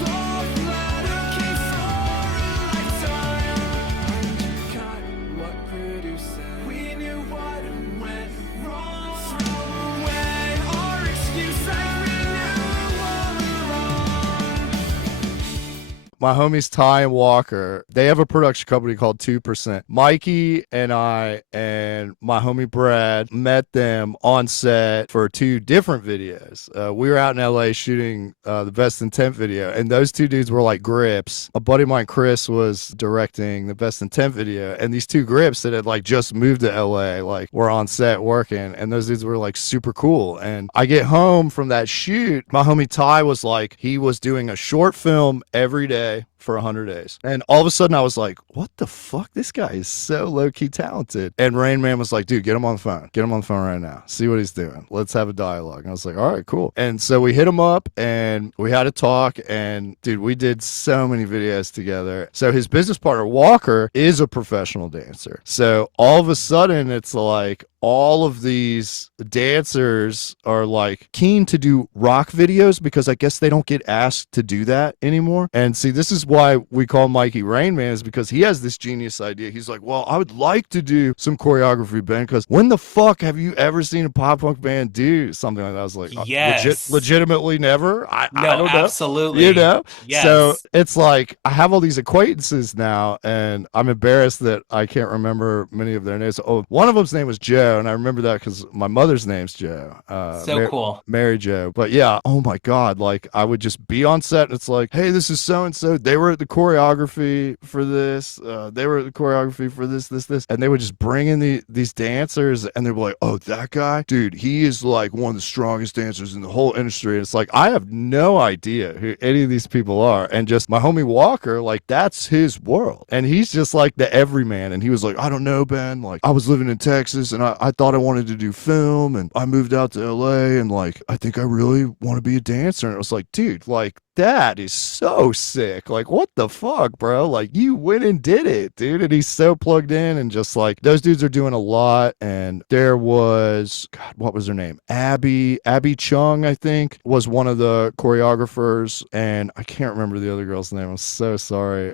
love letter came for a lifetime. Undercut what produced it. We knew what went wrong. Throw away our excuse like we knew all along. My homies Ty and Walker, they have a production company called 2%. Mikey and I and my homie Brad met them on set for two different videos. We were out in LA shooting the Best Intent video, and those two dudes were like grips. A buddy of mine, Chris, was directing the Best Intent video, and these two grips that had like just moved to LA, like were on set working, and those dudes were like super cool. And I get home from that shoot, my homie Ty was like, he was doing a short film every day for 100 days. And all of a sudden I was like, what the fuck? This guy is so low-key talented. And Rain Man was like, dude, get him on the phone. Get him on the phone right now. See what he's doing. Let's have a dialogue. And I was like, all right, cool. And so we hit him up and we had a talk, and dude, we did so many videos together. So his business partner, Walker, is a professional dancer. So all of a sudden it's like all of these dancers are like keen to do rock videos because I guess they don't get asked to do that anymore. And see, this is why we call Mikey Rain Man, is because he has this genius idea. He's like, well, I would like to do some choreography, Ben, because when the fuck have you ever seen a pop punk band do something like that? I was like, Yes. legitimately never. I No, don't know. absolutely. You know? Yes. So it's like I have all these acquaintances now, and I'm embarrassed that I can't remember many of their names. Oh, one of them's name was Joe, and I remember that because my mother's name's Joe. So cool. Mary Jo. But yeah, oh my God, like I would just be on set and it's like, hey, this is so and so. They were at the choreography for this. They were at the choreography for this. And they would just bring in these dancers, and they were like, oh, that guy? Dude, he is like one of the strongest dancers in the whole industry. And it's like, I have no idea who any of these people are. And just my homie Walker, like that's his world. And he's just like the everyman. And he was like, I don't know, Ben. Like I was living in Texas and I thought I wanted to do film, and I moved out to LA, and like I think I really want to be a dancer. And it was like, dude, like that is so sick. Like, what the fuck, bro? Like, you went and did it, dude. And he's so plugged in, and just like those dudes are doing a lot. And there was, God, what was her name? Abby Chung, I think, was one of the choreographers. And I can't remember the other girl's name. I'm so sorry.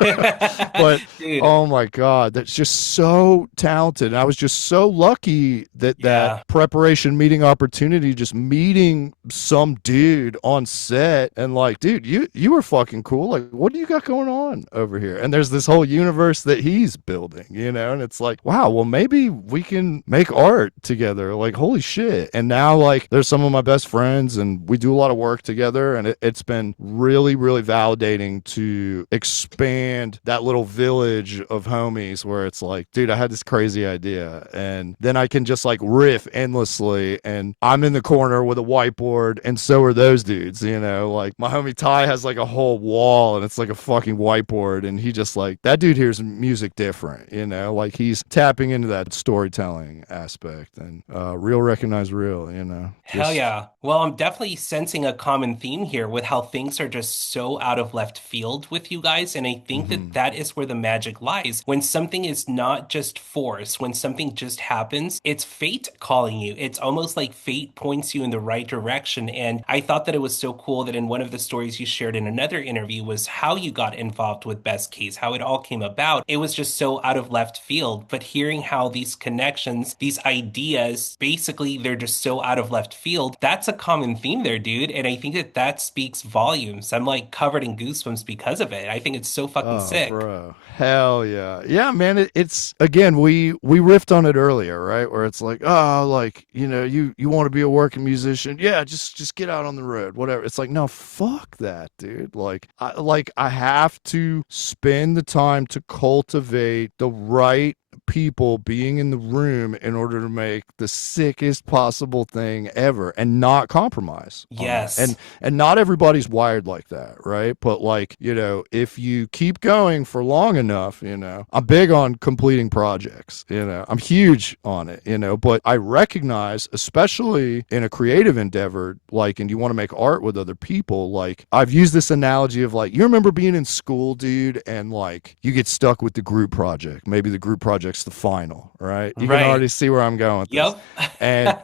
But Dude, oh my God, that's just so talented. And I was just so lucky that that yeah. preparation meeting opportunity, just meeting some dude on set and like, dude, you were fucking cool. Like, what do you got going on over here? And there's this whole universe that he's building, you know? And it's like, wow, well, maybe we can make art together. Like, holy shit. And now, like, there's some of my best friends and we do a lot of work together. And it's been really, really validating to expand that little village of homies where it's like, dude, I had this crazy idea. And then I can just like riff endlessly. And I'm in the corner with a whiteboard, and so are those dudes, you know? Like, my homie Ty has like a whole wall and it's like a fucking whiteboard. And he just like, that dude hears music different, you know? Like, he's tapping into that storytelling aspect and real recognize real, you know? Hell Just, yeah. Well, I'm definitely sensing a common theme here with how things are just so out of left field with you guys. And I think that mhm. that is where the magic lies. When something is not just force, when something just happens, it's fate calling you. It's almost like fate points you in the right direction. And I thought that it was so cool that in one of the stories you shared in another interview was how you got involved with Best Case, how it all came about. It was just so out of left field. But hearing how these connections, these ideas, basically, they're just so out of left field. That's a common theme there, dude. And I think that that speaks volumes. I'm like covered in goosebumps because of it. I think it's so fucking Oh, sick. bro. Hell yeah. Yeah, man, it's again, we riffed on it earlier, right? Where it's like, oh, like, you know, you want to be a working musician. Yeah, just get out on the road, whatever. It's like, no, fuck that, dude. Like I have to spend the time to cultivate the right people being in the room in order to make the sickest possible thing ever and not compromise on that. Yes. And not everybody's wired like that, right? But like, you know, if you keep going for long enough, you know, I'm big on completing projects, you know, I'm huge on it, you know, but I recognize, especially in a creative endeavor, like, and you want to make art with other people, like, I've used this analogy of like, you remember being in school, dude, and like, you get stuck with the group project. Maybe the group project's the final, right? You can already Right. see where I'm going with this. Yep. And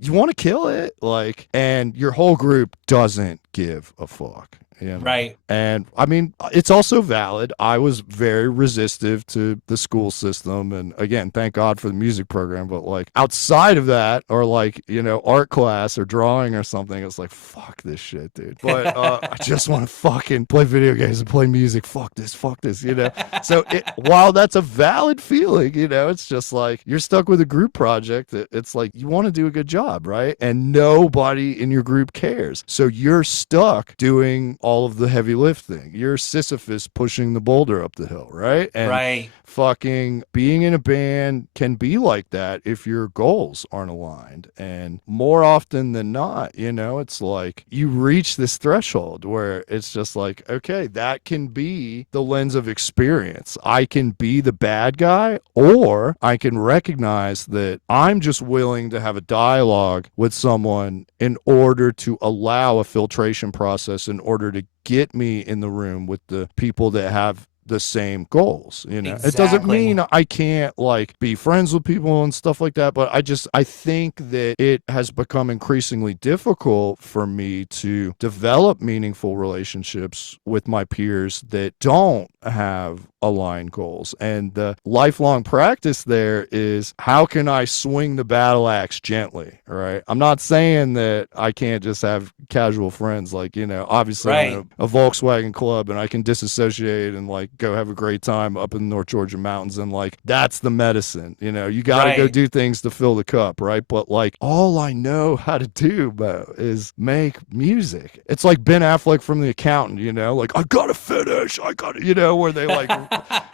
you want to kill it, like, and your whole group doesn't give a fuck, you know. Right. And I mean, it's also valid. I was very resistive to the school system, and again, thank God for the music program. But like outside of that, or like, you know, art class or drawing or something, it's like, fuck this shit, dude. But I just want to fucking play video games and play music. Fuck this, you know. So while that's a valid feeling, you know, it's just like you're stuck with a group project. It's like you want to do a good job, right? And nobody in your group cares. So you're stuck doing all of the heavy lifting. You're Sisyphus pushing the boulder up the hill, right? And Right. fucking being in a band can be like that if your goals aren't aligned. And more often than not, you know, it's like you reach this threshold where it's just like, okay, that can be the lens of experience. I can be the bad guy, or I can recognize that I'm just willing to have a dialogue with someone in order to allow a filtration process, in order to get me in the room with the people that have the same goals. You know, it doesn't Exactly. mean I can't like be friends with people and stuff like that, but I think that it has become increasingly difficult for me to develop meaningful relationships with my peers that don't have aligned goals. And the lifelong practice there is, how can I swing the battle axe gently? Right. I'm not saying that I can't just have casual friends. Like, you know, obviously I'm in Right. a Volkswagen club and I can disassociate and like go have a great time up in the North Georgia mountains. And like, that's the medicine. You know, you got to go Right. do things to fill the cup. Right. But like, all I know how to do, Bo, is make music. It's like Ben Affleck from The Accountant, you know, like, I got to finish. I got to, you know, where they like,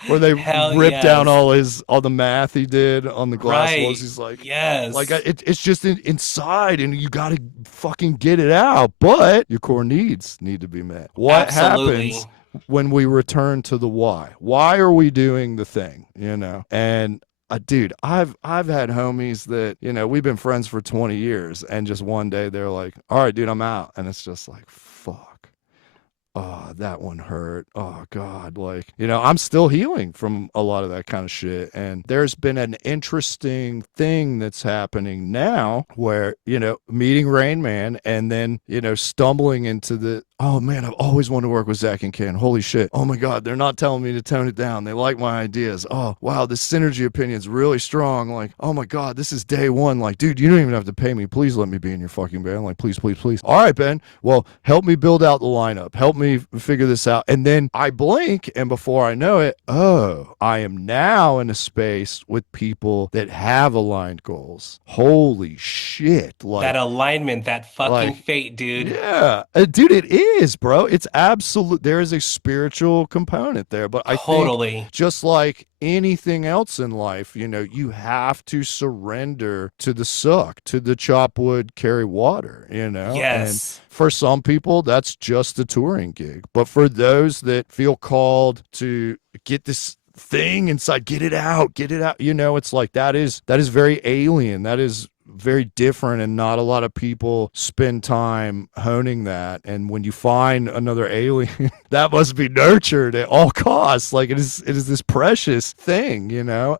where they Hell rip down yes. all the math he did on the glass walls. Right. He's like Yes. it's just inside, and you got to fucking get it out. But your core needs need to be met. What Absolutely. happens when we return to the why? Why are we doing the thing? You know, and dude, I've had homies that, you know, we've been friends for 20 years, and just one day they're like, all right, dude, I'm out, and it's just like, fuck. oh, that one hurt. Oh God. Like, I'm still healing from a lot of that kind of shit. And there's been an interesting thing that's happening now where, meeting Rain Man and then, stumbling into oh man, I've always wanted to work with Zach and Ken. Holy shit. Oh my God. They're not telling me to tone it down. They like my ideas. Oh wow. This synergy opinion is really strong. Like, oh my God, this is day one. Like, dude, you don't even have to pay me. Please let me be in your fucking band. Like, please, please, please. All right, Ben. Well, help me build out the lineup. Help me figure this out. And then I blink, and before I know it, I am now in a space with people that have aligned goals. Holy shit. That Like, alignment, that fucking like, fate, dude. yeah, dude, it is, bro. It's absolute. There is a spiritual component there, but I think Totally. just like anything else in life, you have to surrender to the suck, to the chop wood, carry water, and Yes. for some people, that's just a touring gig. But for those that feel called to get this thing inside, get it out, it's like that is very alien. That is very different, and not a lot of people spend time honing that. And when you find another alien, that must be nurtured at all costs. Like it is this precious thing,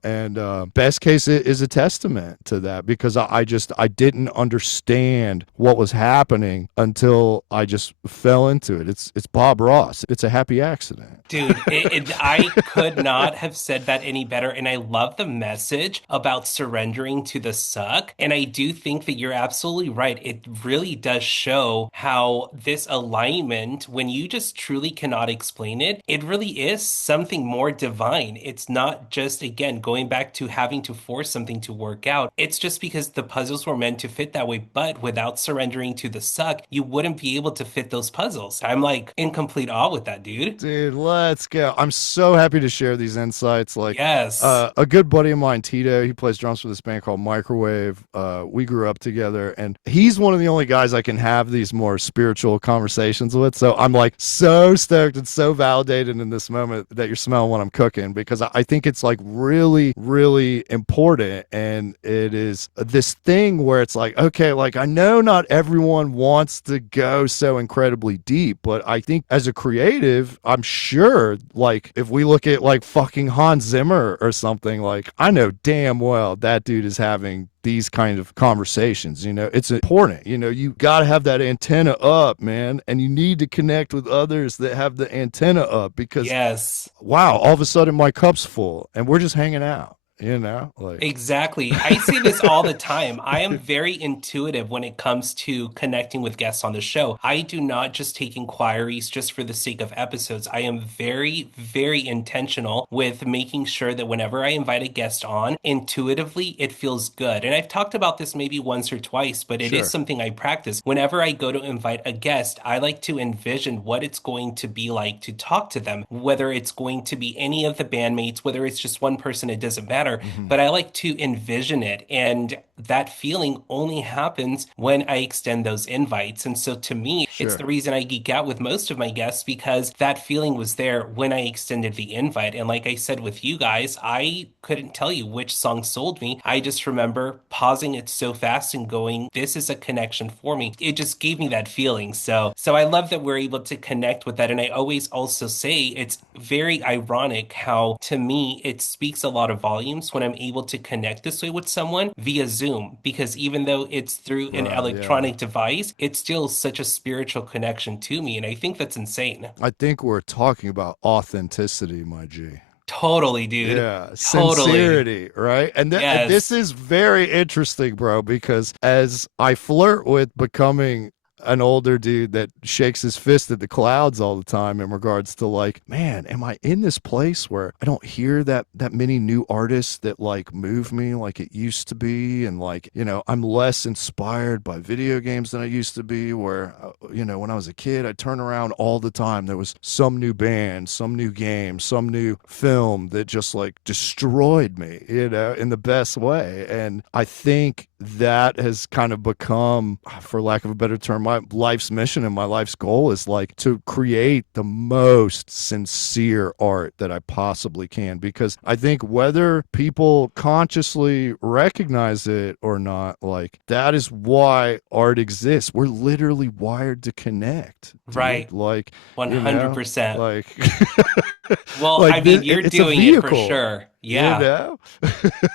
and best case it is a testament to that, because I didn't understand what was happening until I just fell into it. It's Bob Ross. It's a happy accident. Dude, I could not have said that any better. And I love the message about surrendering to the suck. And I do think that you're absolutely right. It really does show how this alignment, when you just truly cannot explain it, it really is something more divine. It's not just, again, going back to having to force something to work out. It's just because the puzzles were meant to fit that way. But without surrendering to the suck, you wouldn't be able to fit those puzzles. I'm like in complete awe with that, dude. Dude, let's go. I'm so happy to share these insights. Like, Yes. a good buddy of mine, Tito, he plays drums for this band called Microwave. We grew up together, and he's one of the only guys I can have these more spiritual conversations with. So I'm like so stoked and so validated in this moment that you're smelling what I'm cooking, because I think it's like really, really important. And it is this thing where it's like, okay, like I know not everyone wants to go so incredibly deep, but I think as a creative, I'm sure, like if we look at like fucking Hans Zimmer or something, like I know damn well that dude is having these kind of conversations. It's important. You got to have that antenna up, man, and you need to connect with others that have the antenna up, because Yes. wow, all of a sudden my cup's full and we're just hanging out, like. Exactly. I see this all the time. I am very intuitive when it comes to connecting with guests on the show. I do not just take inquiries just for the sake of episodes. I am very, very intentional with making sure that whenever I invite a guest on, intuitively it feels good. And I've talked about this maybe once or twice, but it Sure. is something I practice. Whenever I go to invite a guest, I like to envision what it's going to be like to talk to them, whether it's going to be any of the bandmates, whether it's just one person, it doesn't matter. But I like to envision it. And that feeling only happens when I extend those invites. And so to me, it's the reason I geek out with most of my guests, because that feeling was there when I extended the invite. And like I said with you guys, I couldn't tell you which song sold me. I just remember pausing it so fast and going, this is a connection for me. It just gave me that feeling. So I love that we're able to connect with that. And I always also say it's very ironic how, to me, it speaks a lot of volumes when I'm able to connect this way with someone via Zoom, because even though it's through an electronic device, it's still such a spiritual connection to me. And I think that's insane. I think we're talking about authenticity, my G. Totally, dude. Yeah, Totally. sincerity, right? And Yes. this is very interesting, bro, because as I flirt with becoming an older dude that shakes his fist at the clouds all the time in regards to like, man, am I in this place where I don't hear that many new artists that like move me like it used to be, and like, I'm less inspired by video games than I used to be, where when I was a kid, I'd turn around all the time, there was some new band, some new game, some new film that just like destroyed me, in the best way. And I think that has kind of become, for lack of a better term, my life's mission and my life's goal is like to create the most sincere art that I possibly can. Because I think whether people consciously recognize it or not, like that is why art exists. We're literally wired to connect, dude. Right. Like, 100%. like, Well, like I mean, this, you're it's a doing it for vehicle, sure. you Yeah. know?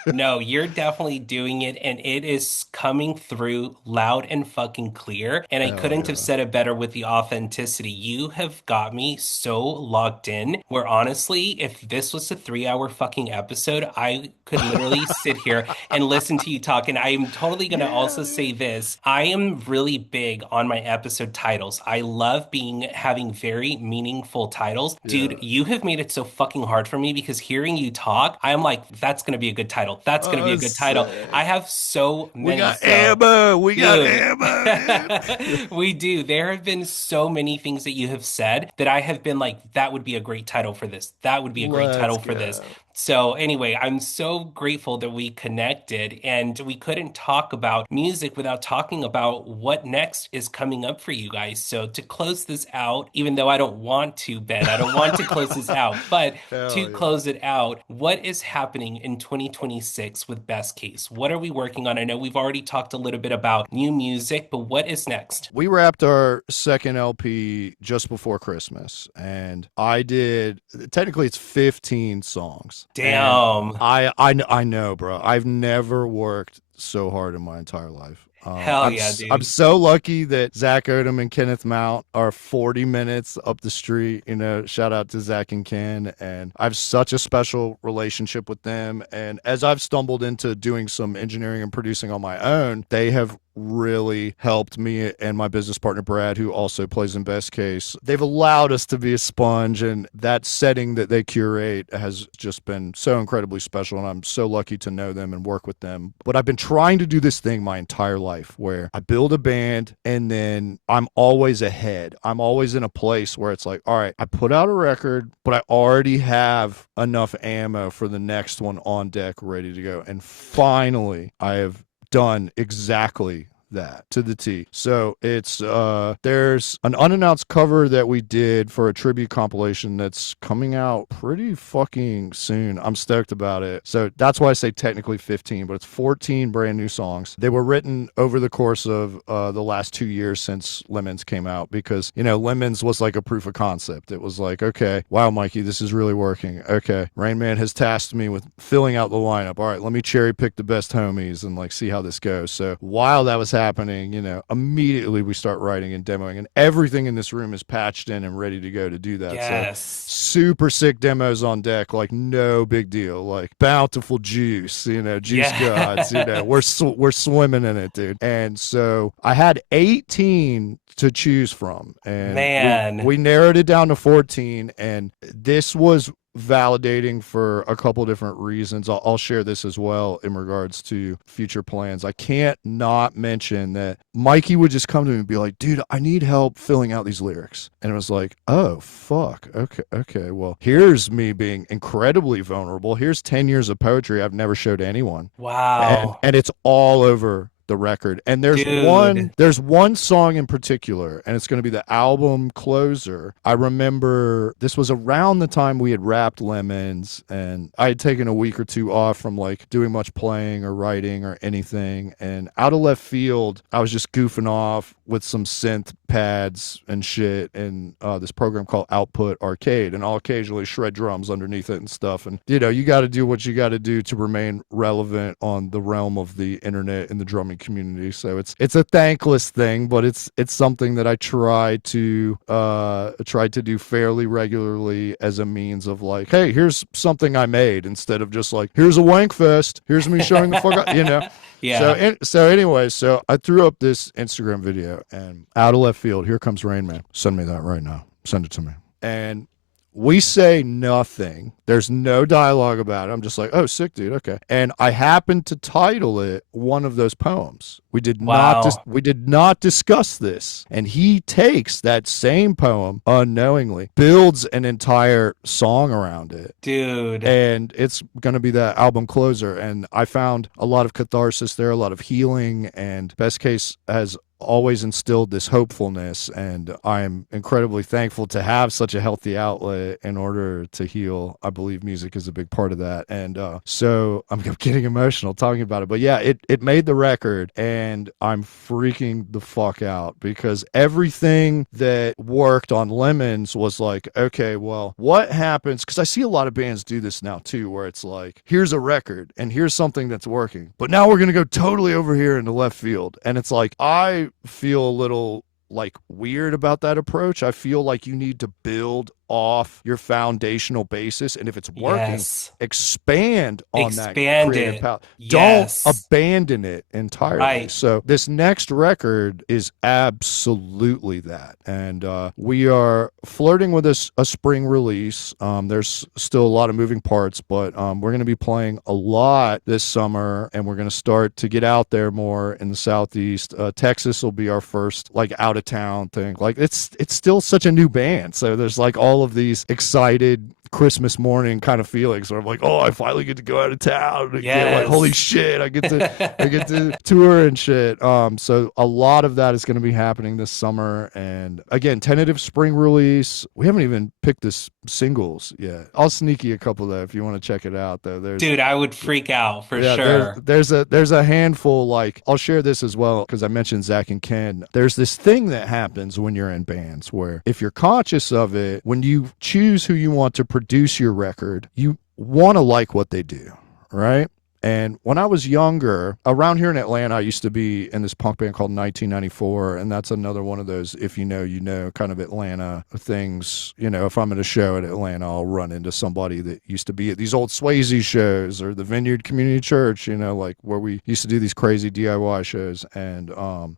No, you're definitely doing it, and it is coming through loud and fucking clear. And I Hell couldn't have yeah. said it better with the authenticity. You have got me so locked in, where honestly, if this was a 3 hour fucking episode, I could literally sit here and listen to you talk. And I'm totally going to also Yeah, say dude. this. I am really big on my episode titles. I love having very meaningful titles. Yeah. Dude, you have made it so fucking hard for me because hearing you talk, I'm like, that's going to be a good title. That's going to be Oh, a good title. I sick. have so We many. got So, ammo. We got dude, ammo, dude. we do. There have been so many things that you have said that I have been like, that would be a great title for this. That would be a great Let's title for this. go. So, anyway, I'm so grateful that we connected and we couldn't talk about music without talking about what next is coming up for you guys. So, to close this out, even though I don't want to, Ben, I don't want to close this out, but to Hell yeah. close it out, what is happening in 2026 with Best Case? What are we working on? I know we've already talked a little bit about new music, but what is next? We wrapped our second LP just before Christmas, and I did, technically it's 15 songs. And Damn. I know, bro. I've never worked so hard in my entire life. Hell yeah, I'm dude. so lucky that Zach Odom and Kenneth Mount are 40 minutes up the street. You know, shout out to Zach and Ken, and I have such a special relationship with them. And as I've stumbled into doing some engineering and producing on my own, they have really helped me and my business partner Brad, who also plays in Best Case. They've allowed us to be a sponge, and that setting that they curate has just been so incredibly special, and I'm so lucky to know them and work with them. But I've been trying to do this thing my entire life where I build a band and then I'm always ahead. I'm always in a place where it's like, all right, I put out a record, but I already have enough ammo for the next one on deck ready to go. And finally, I have done exactly that to the T. So it's there's an unannounced cover that we did for a tribute compilation that's coming out pretty fucking soon. I'm stoked about it. So that's why I say technically 15, but it's 14 brand new songs. They were written over the course of the last 2 years since Lemons came out, because you know Lemons was like a proof of concept. It was like, okay, wow, Mikey, this is really working. Okay, Rain Man has tasked me with filling out the lineup. All right, let me cherry pick the best homies and like see how this goes. So while that was happening, you know, immediately we start writing and demoing, and everything in this room is patched in and ready to go to do that. So Yes. super sick demos on deck, like no big deal, like bountiful juice, you know, juice gods, you know, Yeah. we're swimming in it, dude. And so I had 18 to choose from, and Man. we narrowed it down to 14, and this was validating for a couple different reasons. I'll share this as well in regards to future plans. I can't not mention that Mikey would just come to me and be like, dude, I need help filling out these lyrics. And it was like, oh, fuck. Okay. Well, here's me being incredibly vulnerable. Here's 10 years of poetry I've never showed anyone. And, Wow. and it's all over the record. And Dude. there's one song in particular, and it's going to be the album closer. I remember this was around the time we had wrapped Lemons, and I had taken a week or two off from like doing much playing or writing or anything, and out of left field I was just goofing off with some synth pads and shit in this program called Output Arcade, and I'll occasionally shred drums underneath it and stuff. And you know, you got to do what you got to do to remain relevant on the realm of the internet and the drumming community. So it's a thankless thing, but it's something that I try to do fairly regularly as a means of like, hey, here's something I made, instead of just like, here's a wank fest, here's me showing the fuck out, you know. Yeah. So anyway, so I threw up this Instagram video, and out of left field, here comes Rain Man. Send me that right now. Send it to me. And We say nothing. There's no dialogue about it. I'm just like, oh, sick, dude. Okay. And I happened to title it one of those poems. Wow. We did not discuss this. And he takes that same poem unknowingly, builds an entire song around it. Dude. And it's going to be the album closer. And I found a lot of catharsis there, a lot of healing, and Best Case has always instilled this hopefulness, and I'm incredibly thankful to have such a healthy outlet in order to heal. I believe music is a big part of that, and so I'm getting emotional talking about it. But yeah, it made the record, and I'm freaking the fuck out because everything that worked on Lemons was like, okay, well, what happens? Because I see a lot of bands do this now too, where it's like, here's a record and here's something that's working, but now we're gonna go totally over here into left field, and it's like I feel a little like weird about that approach. I feel like you need to build off your foundational basis, and if it's working, Yes. expand on that Expand creative it. palette. Don't Yes. abandon it entirely. Right. So this next record is absolutely that, and we are flirting with a spring release. There's still a lot of moving parts, but we're going to be playing a lot this summer, and we're going to start to get out there more in the Southeast. Texas will be our first like out of town thing. Like it's still such a new band, so there's like all of these excited Christmas morning kind of feelings where I'm like, oh, I finally get to go out of town and get like, holy shit, I get to tour and shit. So a lot of that is going to be happening this summer, and again, tentative spring release. We haven't even picked this singles yet. I'll sneak you a couple though if you want to check it out though. Dude, I would freak out for sure. There's a handful. Like I'll share this as well because I mentioned Zach and Ken. There's this thing that happens when you're in bands where if you're conscious of it, when you choose who you want to produce your record, you want to like what they do, right? And when I was younger, around here in Atlanta, I used to be in this punk band called 1994. And that's another one of those, if you know, kind of Atlanta things. You know, if I'm at a show at Atlanta, I'll run into somebody that used to be at these old Swayze shows or the Vineyard Community Church, you know, like where we used to do these crazy DIY shows. And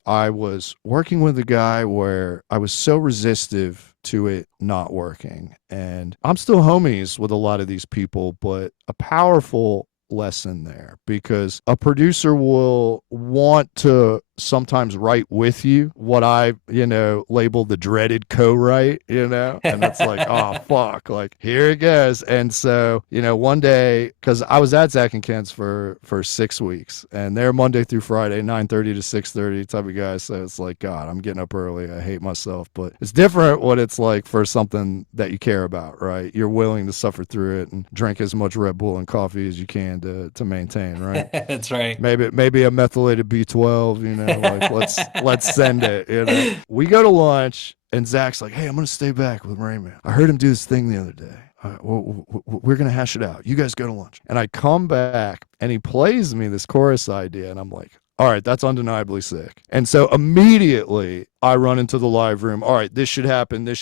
I was working with a guy where I was so resistive to it not working. And I'm still homies with a lot of these people, but a powerful lesson there because a producer will want to sometimes write with you what I, label the dreaded co-write, and it's like, oh, fuck, like here it goes. And so, one day, because I was at Zach and Ken's for 6 weeks and they're Monday through Friday, 9:30 to 6:30 type of guys. So it's like, God, I'm getting up early. I hate myself, but it's different what it's like for something that you care about, right? You're willing to suffer through it and drink as much Red Bull and coffee as you can to maintain, right? That's right. Maybe a methylated B12, like let's send it. We go to lunch and Zach's like, hey, I'm gonna stay back with Raymond. I heard him do this thing the other day. We're gonna hash it out. You guys go to lunch. And I come back and he plays me this chorus idea and I'm like, all right, that's undeniably sick. And so immediately I run into the live room. All right, this should happen, this,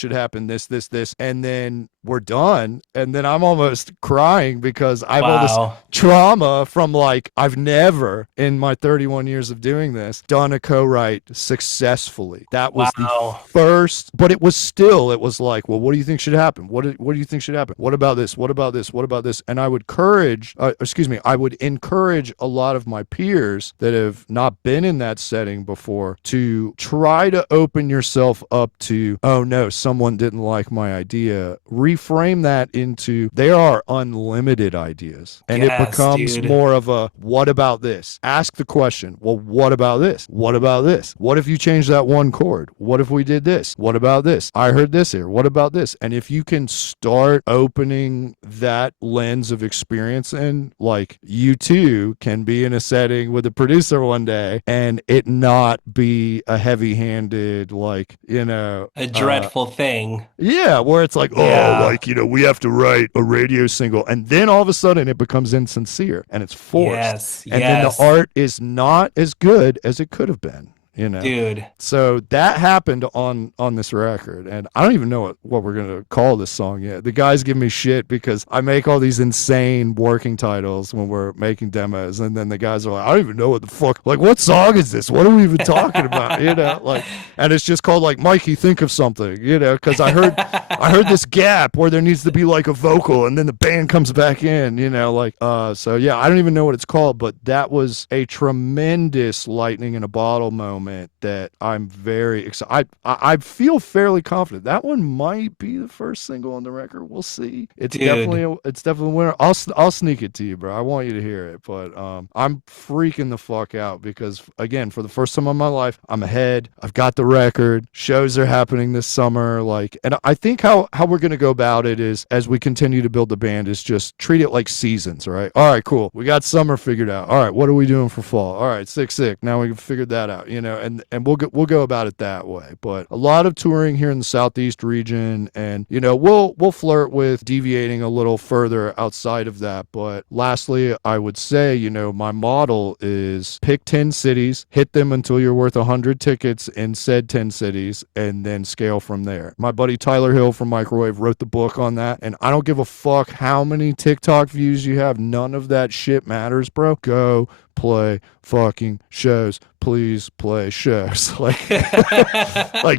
this. And then we're done. And then I'm almost crying because I have all this trauma from like, I've never in my 31 years of doing this done a co-write successfully. That was the first, but it was like, well, what do you think should happen? What do you think should happen? What about this? What about this? What about this? And I would I would encourage a lot of my peers that have not been in that setting before to try to open yourself up to, oh no, someone didn't like my idea. Reframe that into there are unlimited ideas. And it becomes more of a, what about this? Ask the question, well, what about this? What about this? What if you change that one chord? What if we did this? What about this? I heard this here. What about this? And if you can start opening that lens of experience in, like you too can be in a setting with a producer one day and it not be a heavy-handed, like, a dreadful thing. Yeah, where it's like, we have to write a radio single, and then all of a sudden it becomes insincere and it's forced. Then the art is not as good as it could have been. you know? Dude. So that happened on this record, and I don't even know what we're gonna call this song yet. The guys give me shit because I make all these insane working titles when we're making demos, and then the guys are like, I don't even know what the fuck, like, what song is this? What are we even talking about? You know, like, and it's just called like, Mikey, think of something, you know, because I heard this gap where there needs to be like a vocal, and then the band comes back in, you know, like, so yeah, I don't even know what it's called, but that was a tremendous lightning in a bottle moment that I'm very excited. I feel fairly confident that one might be the first single on the record. We'll see. It's Dude. definitely a winner. I'll sneak it to you, bro. I want you to hear it, but I'm freaking the fuck out because again, for the first time in my life, I'm ahead. I've got the record. Shows are happening this summer, like, and I think how we're gonna go about it is as we continue to build the band is just treat it like seasons, right? All right, cool. We got summer figured out. All right, what are we doing for fall? All right, sick. Now we figured that out, you know, and we'll go about it that way. But a lot of touring here in the Southeast region, and you know, we'll flirt with deviating a little further outside of that. But lastly, I would say, you know, my model is pick 10 cities, hit them until you're worth 100 tickets in said 10 cities, and then scale from there. My buddy Tyler Hill from Microwave wrote the book on that, and I don't give a fuck how many TikTok views you have. None of that shit matters, bro. Go play fucking shows. Please play shows. Like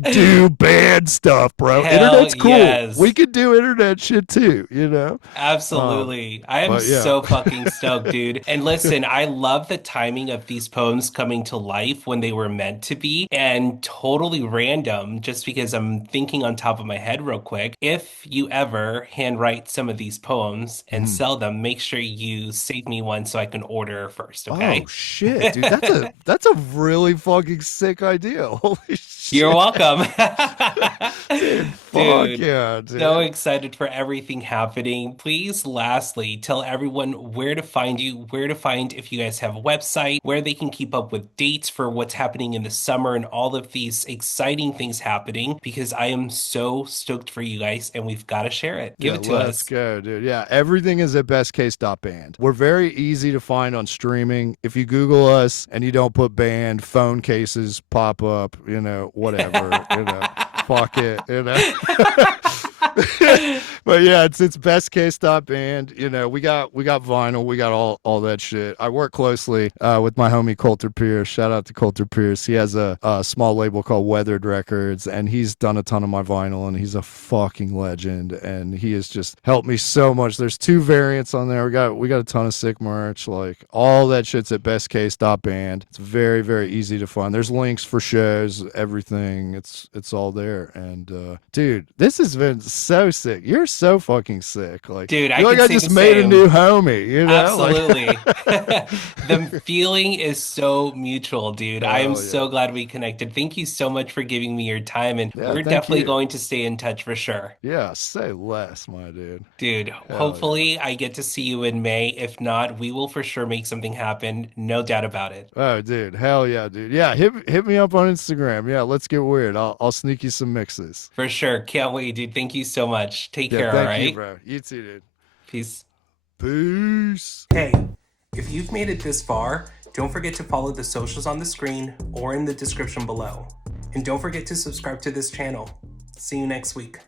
do band stuff, bro. Hell Internet's cool. yes. We could do internet shit too, you know? Absolutely. I am but yeah. so fucking stoked, dude. And listen, I love the timing of these poems coming to life when they were meant to be and totally random, just because I'm thinking on top of my head real quick. If you ever handwrite some of these poems and sell them, make sure you save me one so I can order first, okay? Oh shit, dude. That's a really fucking sick idea. Holy shit. You're welcome. Dude, fuck yeah, dude. So excited for everything happening. Please, lastly, tell everyone where to find you, where to find if you guys have a website, where they can keep up with dates for what's happening in the summer and all of these exciting things happening, because I am so stoked for you guys and we've got to share it. Give it to let's us. go, dude. Yeah, everything is at bestcase.band. We're very easy to find on streaming. If you Google us and you don't put band, phone cases pop up, you know, whatever, you know, fuck it, you know. But yeah, it's bestcase.band. You know, we got vinyl, we got all that shit. I work closely with my homie Coulter Pierce. Shout out to Coulter Pierce. He has a small label called Weathered Records, and he's done a ton of my vinyl, and he's a fucking legend. And he has just helped me so much. There's 2 variants on there. We got a ton of sick merch. Like all that shit's at bestcase.band. It's very, very easy to find. There's links for shows, everything. It's all there. And dude, this has been so sick. You're so fucking sick. Like, dude, I feel can like I say just the made a same. new homie, you know? Absolutely. The feeling is so mutual, dude. I am yeah. so glad we connected. Thank you so much for giving me your time, and Yeah, we're thank definitely you. going to stay in touch for sure. Yeah, say less, my dude. Dude, Hell hopefully I get to see you in May. If not, we will for sure make something happen. No doubt about it. Oh, dude. Hell yeah, dude. Yeah, hit me up on Instagram. Yeah, let's get weird. I'll sneak you some mixes. For sure. Can't wait, dude. Thank you so much. Take Yeah, care, all thank you, right? bro. You too, dude. Peace. Peace. Hey, if you've made it this far, don't forget to follow the socials on the screen or in the description below. And don't forget to subscribe to this channel. See you next week.